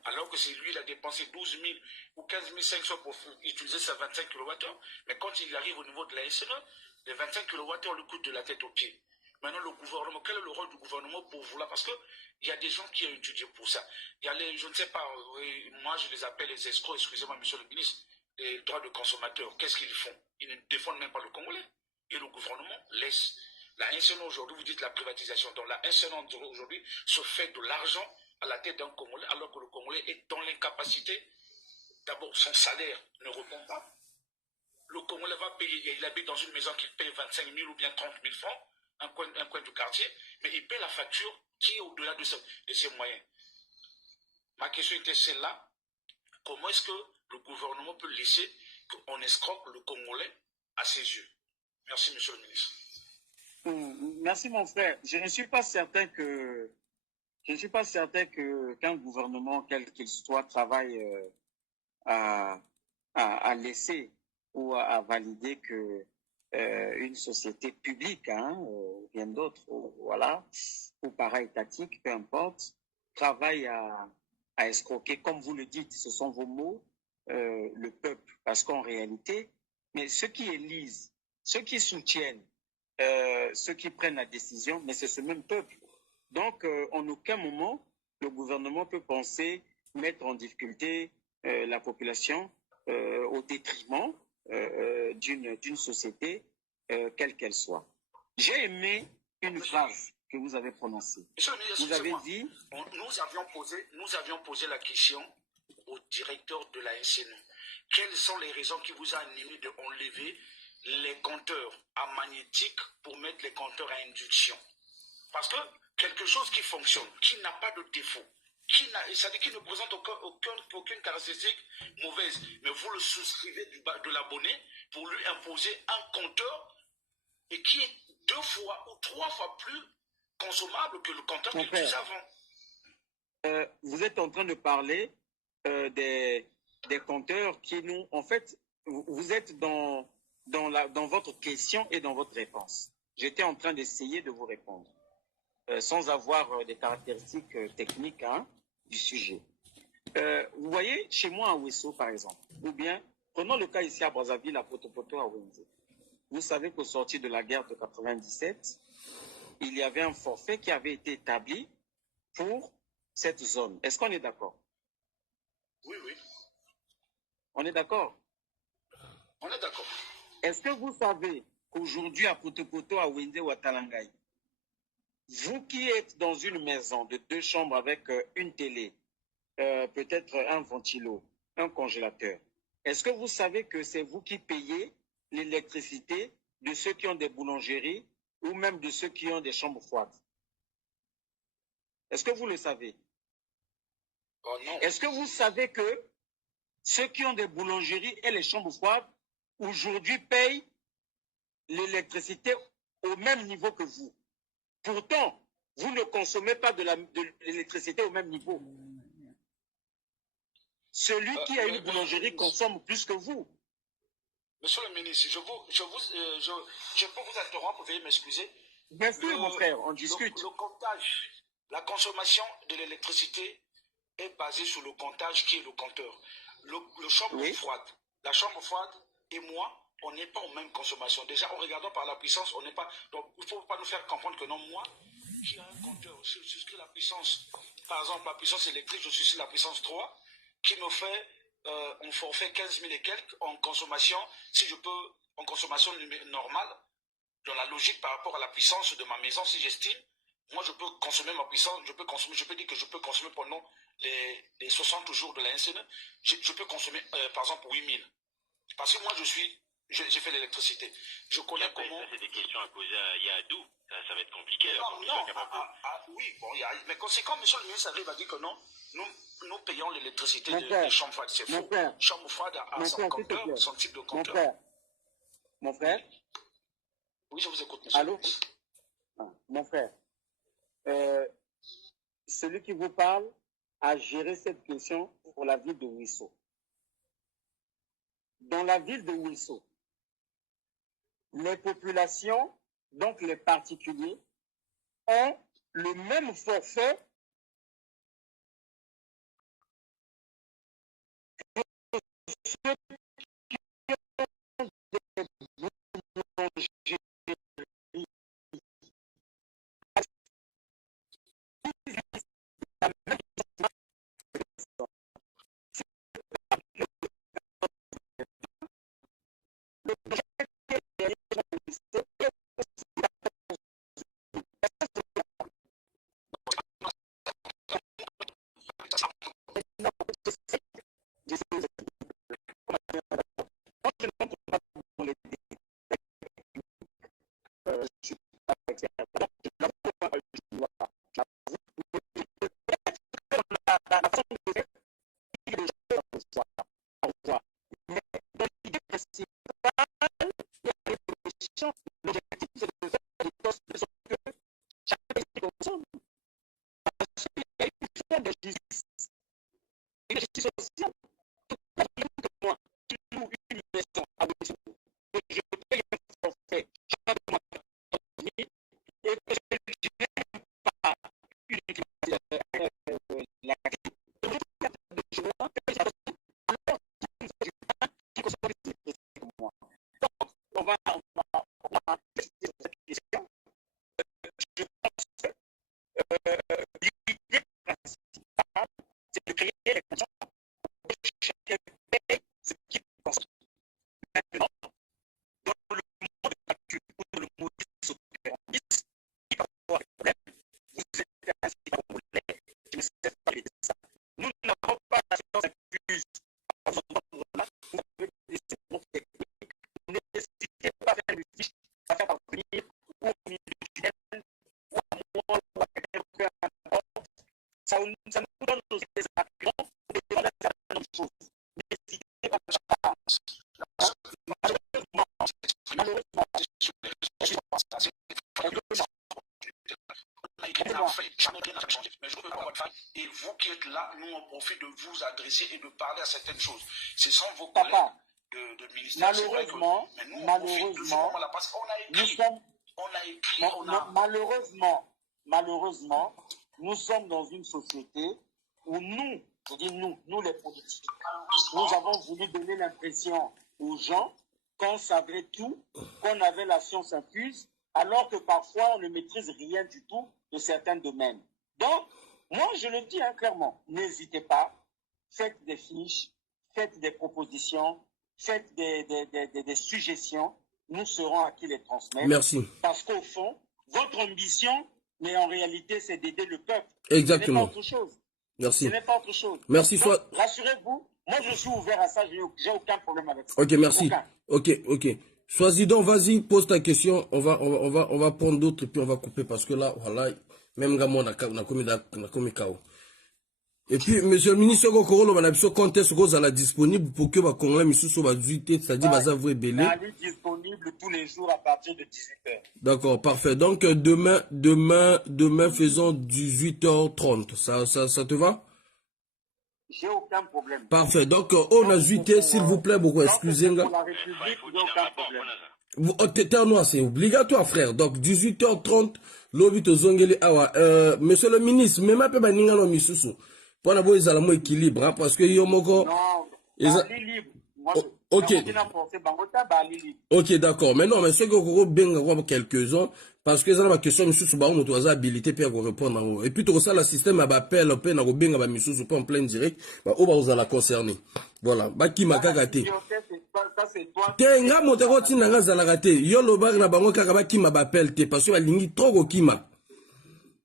Alors que c'est lui, il a dépensé 12 000 ou 15 500 pour utiliser sa 25 kWh. Mais quand il arrive au niveau de la SNE, les 25 kWh lui coûtent de la tête aux pieds. Maintenant, le gouvernement, quel est le rôle du gouvernement pour vous là? Parce qu'il y a des gens qui ont étudié pour ça. Il y a les, je ne sais pas, moi je les appelle les escrocs, excusez-moi, monsieur le ministre, les droits de consommateurs. Qu'est-ce qu'ils font? Ils ne défendent même pas le Congolais. Et le gouvernement laisse. La SNE aujourd'hui, vous dites la privatisation. Donc la SNE aujourd'hui se fait de l'argent à la tête d'un Congolais, alors que le Congolais est dans l'incapacité. D'abord, son salaire ne répond pas. Le Congolais va payer, il habite dans une maison qu'il paye 25 000 ou bien 30 000 francs, un coin du quartier, mais il paye la facture qui est au-delà de ses moyens. Ma question était celle-là. Comment est-ce que le gouvernement peut laisser qu'on escroque le Congolais à ses yeux? Merci, monsieur le ministre. Merci, mon frère. Je ne suis pas certain qu'un gouvernement, quel qu'il soit, travaille à laisser ou à valider que une société publique, ou bien d'autres, voilà, ou para-étatique, peu importe, travaille à escroquer, comme vous le dites, ce sont vos mots, le peuple. Parce qu'en réalité, mais ceux qui élisent, ceux qui soutiennent, ceux qui prennent la décision, mais c'est ce même peuple. Donc, en aucun moment, le gouvernement peut penser mettre en difficulté la population au détriment d'une société, quelle qu'elle soit. J'ai aimé une phrase que vous avez prononcée. Vous avez dit... Nous avions posé la question au directeur de la SNE. Quelles sont les raisons qui vous ont animé d'enlever les compteurs à magnétique pour mettre les compteurs à induction? Parce que quelque chose qui fonctionne, qui n'a pas de défaut, c'est-à-dire qui ne présente aucune caractéristique mauvaise, mais vous le souscrivez de l'abonné pour lui imposer un compteur et qui est 2 fois ou 3 fois plus consommable que le compteur qu'il utilisait avant. Vous êtes en train de parler des compteurs qui nous... En fait, vous êtes dans votre question et dans votre réponse. J'étais en train d'essayer de vous répondre, sans avoir des caractéristiques techniques du sujet. Vous voyez, chez moi à Ouesso, par exemple, ou bien, prenons le cas ici à Brazzaville, à Potopoto, à Wenze. Vous savez qu'au sortir de la guerre de 97, il y avait un forfait qui avait été établi pour cette zone. Est-ce qu'on est d'accord? Oui, oui. On est d'accord? On est d'accord. Est-ce que vous savez qu'aujourd'hui, à Potopoto, à Wende ou à Talangaï, vous qui êtes dans une maison de 2 chambres avec une télé, peut-être un ventilo, un congélateur, est-ce que vous savez que c'est vous qui payez l'électricité de ceux qui ont des boulangeries ou même de ceux qui ont des chambres froides? Est-ce que vous le savez? Oh non. Est-ce que vous savez que ceux qui ont des boulangeries et les chambres froides, aujourd'hui, payent l'électricité au même niveau que vous? Pourtant, vous ne consommez pas de l'électricité au même niveau. Celui qui a une boulangerie consomme plus que vous. Monsieur le ministre, je peux vous interrompre, veuillez m'excuser. Bien sûr, mon frère, on discute. Le comptage, la consommation de l'électricité est basée sur le comptage qui est le compteur. La chambre froide et moi, on n'est pas aux mêmes consommations. Déjà, en regardant par la puissance, on n'est pas. Donc, il ne faut pas nous faire comprendre que non, moi, qui a un compteur, je souscris la puissance. Par exemple, la puissance électrique, je suis sur la puissance 3, qui me fait un forfait 15 000 et quelques en consommation, si je peux, en consommation normale, dans la logique par rapport à la puissance de ma maison, si j'estime, moi, je peux consommer ma puissance, je peux dire que je peux consommer pendant les 60 jours de la NCN, je peux consommer, par exemple, 8 000. Parce que moi, j'ai fait l'électricité. Je connais comment... Ça, c'est des questions à poser à Yadou. Ça va être compliqué. Oui, bon, mais c'est quand monsieur le ministre arrive à dire que non, nous payons l'électricité des chambres froides. C'est faux. Chambre froide à son compteur, son type de compteur. Mon frère. Oui, je vous écoute, monsieur. Allô? Mon frère. Celui qui vous parle a géré cette question pour la ville de Ouisso. Dans la ville de Ouisso, les populations, donc les particuliers, ont le même forfait que ceux qui ont des boulangeries. L'objectif, c'est de faire des postes de sorte que chaque pays consomme. Parce qu'il y a une forme de justice. Une justice sociale. Tout le monde que moi, qui loue une maison à Ouisso, que je paye un forfait chaque mois et que je n'ai pas une la de joie, alors qui consomme l'électricité comme moi. Donc, on va cette question. Je pense que l'idée principale, c'est de créer les conditions pour que chacun paye ce qu'il consomme. Maintenant, dans le monde de calcul ou dans le modèle opérandiste, il va y avoir des problèmes. Vous êtes ainsi congolais, je ne sais pas les ça. Nous n'avons pas la science incluse à ce moment-là. Vous avez des séquences techniques. N'hésitez pas à faire du fiche, à faire parvenir au milieu du tunnel, ou à moi, ou à quelqu'un, peu importe. Ça nous donne aussi des arguments pour débattre de certaines choses. N'hésitez pas à changer. Malheureusement, mais je peux pas votre faille. Et vous qui êtes là, nous on profite de vous adresser et de parler à certaines choses. Ce sont vos collègues de ministère. Malheureusement, malheureusement, nous sommes dans une société où nous, je dis nous les politiques, nous avons voulu donner l'impression aux gens qu'on savait tout, qu'on avait la science infuse, alors que parfois on ne maîtrise rien du tout de certains domaines. Donc, moi je le dis clairement, n'hésitez pas, faites des fiches, faites des propositions, faites des suggestions. Nous serons à qui les transmettre. Merci. Parce qu'au fond, votre ambition, mais en réalité, c'est d'aider le peuple. Exactement. Ce n'est pas autre chose. Merci. Ce n'est pas autre chose. Merci. Donc, rassurez-vous, moi je suis ouvert à ça, j'ai aucun problème avec ça. Ok, merci. Aucun. Ok. Sois-y-donc, vas-y, pose ta question. On va prendre d'autres et puis on va couper parce que là, voilà, même Gamon a commis KO. Et puis, monsieur le ministre, quand est-ce que vous allez disponible pour que les Congolais me soient c'est-à-dire que vous avez belé. Elle est disponible tous les jours à partir de 18h. D'accord, parfait. Donc, demain, faisons 18h30. Ça te va? J'ai aucun problème. Parfait. Donc, on a 8 s'il vous plaît, beaucoup. Excusez-moi. Pour la République, il n'y a aucun T'es problème. c'est obligatoire, frère. Donc, 18h30, l'obito zongeli awa. Monsieur le ministre, même un peu baninga no misusu. Pour la boise, la équilibre, hein, parce que yomoko. Non, libre. Moi, ok. Ok, d'accord. Mais non, mais ceux qui ont bien quelques-uns, parce que ça ma question, monsieur Souba, on doit habilité puis à répondre. Et puis, tout ça, le système appel, on peut bien à monsieur Souba en plein direct, bah, on va vous la concerner. Voilà. Bah, qui m'a gâté. Tenga, mon terreau, tinanga, zalagate. Yo, le bar, la bango, kagaba, qui m'a appel, te, parce que la ligne, trop, qui m'a.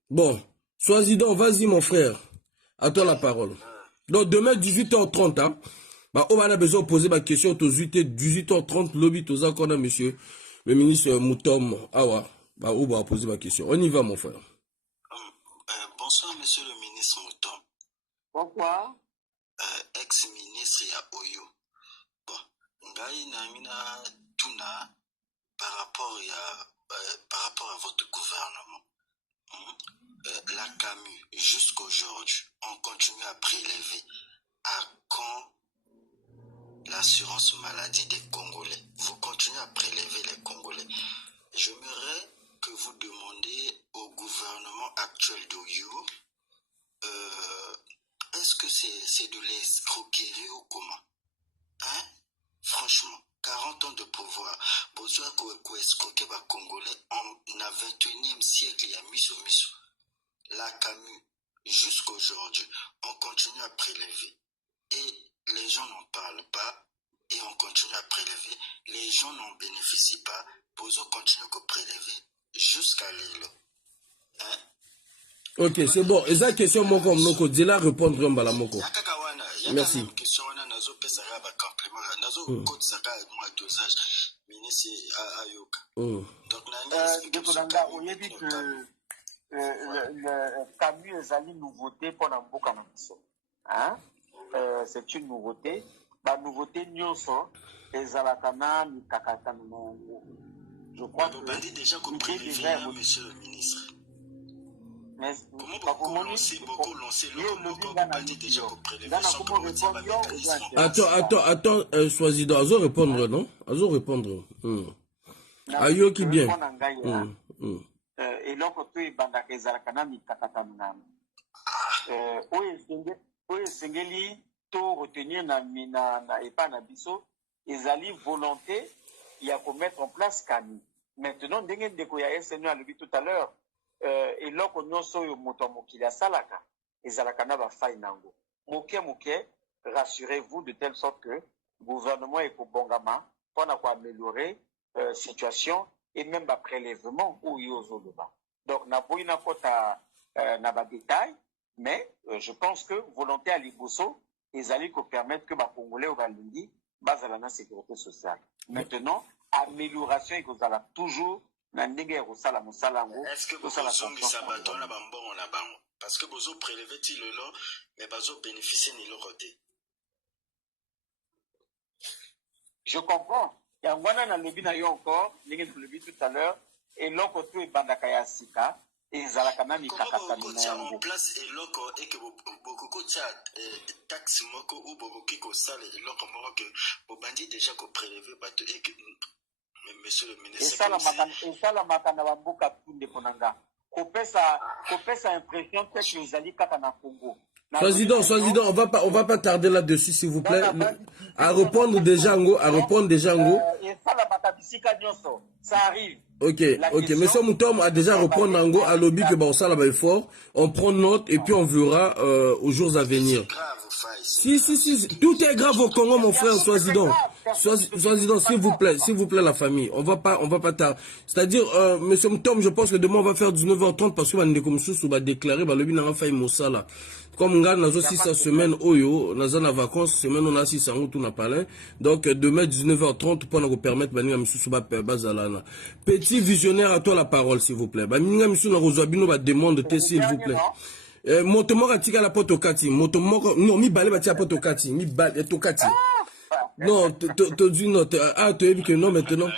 Bon. Sois-y donc, vas-y, mon frère. À toi la parole. Donc, demain, 18h30, hein. Bah, on a besoin de poser ma question aux 18h30, lobby, tous encore, monsieur le ministre Moutom Awa. Bah, on va poser ma question. On y va, mon frère. Bonsoir, monsieur le ministre Moutom. Bonsoir. Ex-ministre ya Oyo. Bon, ngai namina tuna par rapport à votre gouvernement. La CAMU, jusqu'aujourd'hui, on continue à prélever. À quand l'assurance maladie des Congolais? Vous continuez à prélever les Congolais. J'aimerais que vous demandiez au gouvernement actuel d'Oyo, est-ce que c'est de l'escroquerie ou comment? Hein? Franchement, 40 ans de pouvoir, besoin qu'on escroquer les Congolais en 21e siècle, il y a miso. La CAMU, jusqu'aujourd'hui, on continue à prélever. Et les gens n'en parlent pas. Et on continue à prélever. Les gens n'en bénéficient pas. Bozo continue à prélever jusqu'à l'île. Hein? Ok, c'est bon. Et ça, question, moko, moko, dis-la répondre, mbala moko. Merci. Le CAMU est une nouveauté pour l'Amboka Nabiso. C'est une nouveauté. La nouveauté, je crois que vous déjà compris monsieur le ministre. Mais comment vous lancez beaucoup déjà attends, choisis donc, azo répondre, non? Azo répondre. Ayo qui bien. Et là, quand tu es bandaka ezalakana mikakatana. Oye sengeli to retenir na epa na biso ezali volonté il y a pour mettre en place CAMU. Maintenant ndenge ndeko ya SNU a levé tout à l'heure et là qu'on nyonso yo moto mokili asalaka ezalaka na ba fai nango. Moke rassurez-vous de telle sorte que le gouvernement est pour bongama pour améliorer situation et même ba prélèvement ou yozo deba. Donc na boina kota na ba détail. Mais je pense que volonté à l'Iboso, ils allaient permettre que les Congolais au Balundi basent à la sécurité sociale. Maintenant, amélioration et que vous allez toujours dans les au salam salango. Est-ce que vous avez parce que vous avez prélevé le lot, mais vous avez bénéficié de l'autre. Je comprends. Il y a un wana na lebi na yo encore, n'engé vous le dit tout à l'heure, et l'autre tout est bandakaya sika. Et Zalakana mi kakata en place et loco et que beaucoup de taxes moko ou beaucoup qui sale et loco moko que vous bandit déjà qu'on prélevé bateau et que monsieur le ministre et ça la makana wa mboka tunde konanga kopesa impression que les alliés katana Congo. Sois-y donc, on va pas tarder là-dessus s'il vous plaît. À répondre déjà en haut, Et ça la Ça arrive. Ok, Monsieur Moutom a déjà repris Nango à lobby que bon ça là-bas est fort. On prend note et puis on verra aux jours à venir. Si, tout est grave au Congo, mon frère, sois-y donc, s'il vous plaît, la famille. On va pas tard. C'est-à-dire, Monsieur Moutom, je pense que demain on va faire 19h30 parce que on comme on va déclarer, bah lobby n'a pas fait Moussa là. Comme on a 6 semaines, oyo, on a vacances, semaine on a 6 ans, tout n'a pas l'air. Donc, demain 19h30 pour nous permettre, bah, petit visionnaire, à toi la parole, s'il vous plaît. Bah, demande, s'il vous plaît. Motomora tika la poto kati. Motomora, non, mi balé batia poto kati. Mi balé to kati. Non, tu dis non, tu es que non maintenant.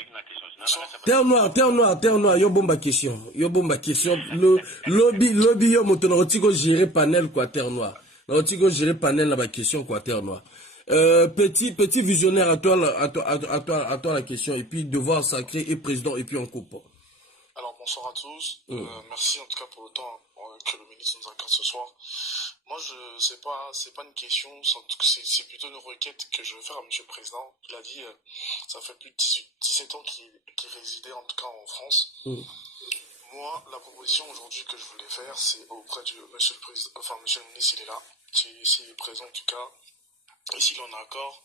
Terre noire, yo bomba question. Le lobby, yo motono, otiko gérer panel, quoi, terre noire. Otiko gérer panel, la question, quoi, terre noire. Petit visionnaire, à toi la question. Et puis, devoir sacré et président, et puis on coupe. Alors, bonsoir à tous. Merci en tout cas pour le temps que le ministre nous accorde ce soir. Moi, c'est pas une question, c'est plutôt une requête que je veux faire à Monsieur le Président. Il a dit, ça fait plus de 17 ans qu'il résidait en tout cas en France. Moi, la proposition aujourd'hui que je voulais faire, c'est auprès du Monsieur le Président, enfin Monsieur le ministre, il est là, s'il est présent en tout cas, et s'il en a accord.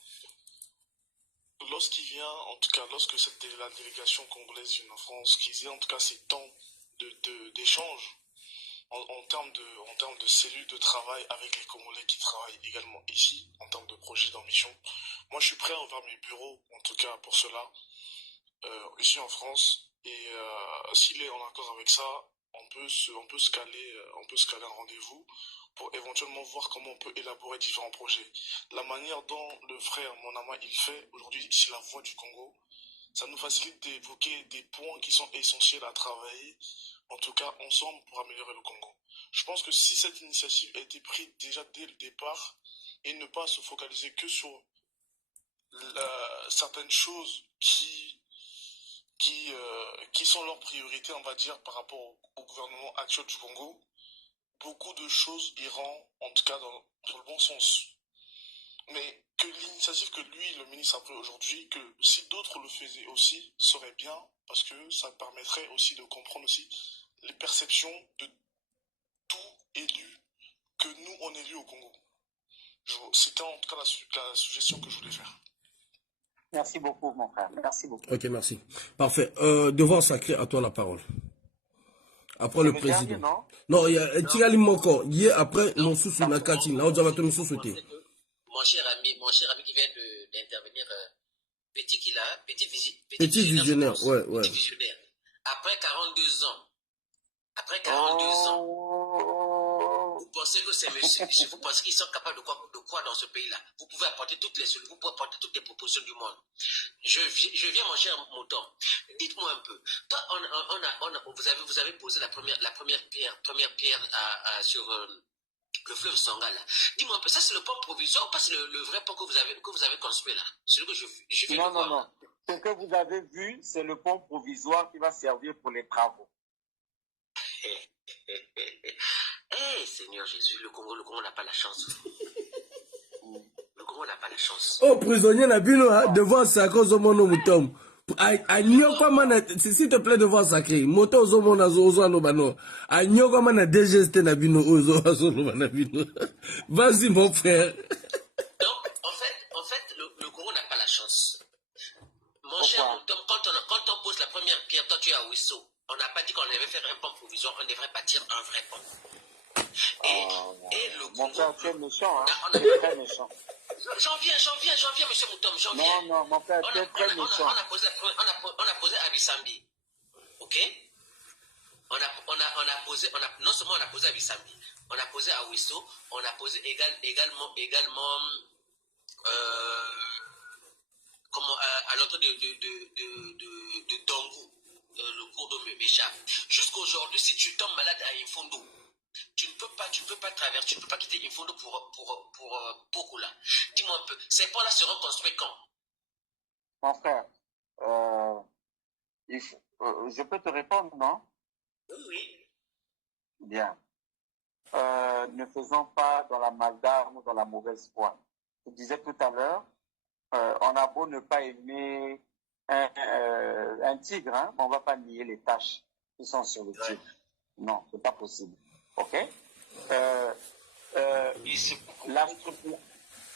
Lorsqu'il vient, en tout cas, lorsque la délégation congolaise vient en France, qu'ils aient en tout cas ces temps d'échange en termes de cellules de travail avec les Congolais qui travaillent également ici, en termes de projets d'ambition. Moi, je suis prêt à ouvrir mes bureaux, en tout cas pour cela, ici en France. Et s'il est en accord avec ça, on peut se caler un rendez-vous pour éventuellement voir comment on peut élaborer différents projets. La manière dont le frère Monama il fait aujourd'hui, c'est la voix du Congo. Ça nous facilite d'évoquer des points qui sont essentiels à travailler, en tout cas ensemble, pour améliorer le Congo. Je pense que si cette initiative a été prise déjà dès le départ, et ne pas se focaliser que sur certaines choses qui sont leurs priorités, on va dire, par rapport au gouvernement actuel du Congo, beaucoup de choses iront, en tout cas, dans le bon sens. Mais que l'initiative que lui, le ministre, a pris aujourd'hui, que si d'autres le faisaient aussi, serait bien, parce que ça permettrait aussi de comprendre aussi les perceptions de tout élu que nous, on élu au Congo. C'était en tout cas la suggestion que je voulais faire. Merci beaucoup, mon frère. Merci beaucoup. Ok, merci. Parfait. Devoir sacré, à toi la parole. Après le président. Non, il y a Tigali Moko. Hier, après, non, sous la catine. Là, on va tout sauter. Mon cher ami qui vient d'intervenir, petit visionnaire, ouais. Petit visionnaire. Après 42 ans, vous pensez que ces messieurs, vous pensez qu'ils sont capables de quoi dans ce pays-là? Vous pouvez apporter toutes les solutions, vous pouvez apporter toutes les propositions du monde. Je viens, mon cher Mouton. Dites-moi un peu. Toi, vous avez posé la première pierre sur le fleuve Sangala. Dis-moi un peu, ça c'est le pont provisoire ou pas c'est le vrai pont que vous avez construit là? Celui que je viens de voir. Non. Ce que vous avez vu, c'est le pont provisoire qui va servir pour les travaux. Seigneur Jésus, le Congo n'a pas la chance. Le Congo n'a pas la chance. Oh, prisonnier, n'a vu devant ça, cause au monde mouton. S'il te plaît, devant sacré. Moto au monde azo no bano. Agno comme na DGST na bino ozo no bano. Vas-y, mon frère. Donc, en fait, le Congo n'a pas la chance. Mon cher Mouton, quand on pose la première pierre, toi tu es à Ouisso. On n'a pas dit qu'on devait faire un pont provisoire, on devrait bâtir un vrai pont. Et le Congo... Mon frère, tu es méchant, hein? Tu es très méchant. J'en viens, monsieur Moutom, j'en viens. Non, mon frère, tu es très méchant. On a posé à Bissambi, ok? Non seulement on a posé à Bissambi, on a posé à Ouisso, on a posé également à l'entrée de Dongou. Le cours d'eau m'échappe. Jusqu'aujourd'hui, si tu tombes malade à Infondo, tu ne peux pas traverser, tu ne peux pas quitter Infondo pour Pokola. Dis-moi un peu, ces ponts-là seront construits quand? Mon frère, je peux te répondre, non? Oui. Bien. Ne faisons pas dans la maldarme ou dans la mauvaise foi. Je disais tout à l'heure, on a beau ne pas aimer un tigre, hein, on ne va pas nier les tâches qui sont sur le tigre. Non, ce n'est pas possible. OK?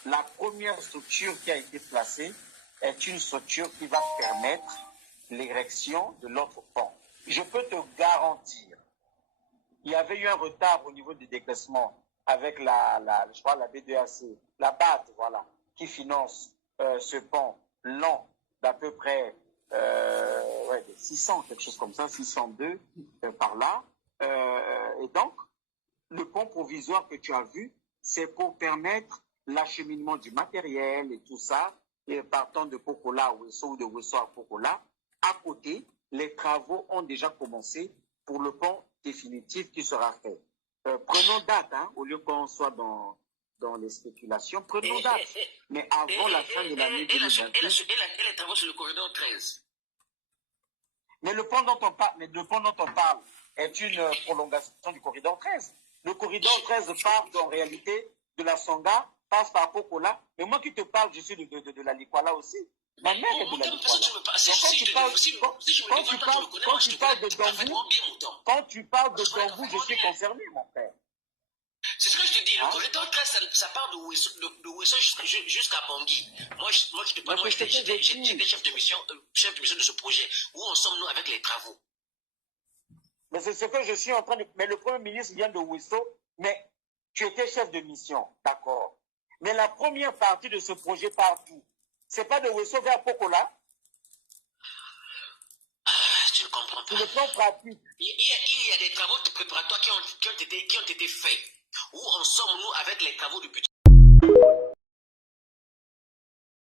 La première structure qui a été placée est une structure qui va permettre l'érection de l'autre pont. Je peux te garantir, il y avait eu un retard au niveau du décaissement avec je crois la B2AC, la BAD, voilà, qui finance ce pont long d'à peu près 600, quelque chose comme ça, 602 par là. Et donc, le pont provisoire que tu as vu, c'est pour permettre l'acheminement du matériel et tout ça, et partant de Pokola à Ouesso ou de Ouesso à Pokola. À côté, les travaux ont déjà commencé pour le pont définitif qui sera fait. Prenons date, hein, au lieu qu'on soit dans les spéculations, prenons date. Mais avant la fin de l'année 2022. Et les travaux sur le corridor 13. Mais le pont dont on parle est une prolongation du corridor 13. Le corridor 13 part en réalité de la Songa, passe par Pokola. Mais moi qui te parle, je suis de la Likwala aussi. Ma mère est de la Likwala. Quand tu parles de Dongou, je suis concerné, mon frère. C'est ce que je te dis. Le corridor 13, ça part de Ouesso jusqu'à Bangui. Moi, je te parle, j'étais chef de mission de ce projet. Où en sommes-nous avec les travaux? Mais c'est ce que je suis en train de... Mais le Premier ministre vient de Ouesso, mais tu étais chef de mission, d'accord. Mais la première partie de ce projet part d'où? C'est pas de Ouesso vers Pokola? Tu ne comprends pas. Sur le plan pratique. Il y a des travaux préparatoires qui ont été faits. Où en sommes-nous avec les travaux du budget?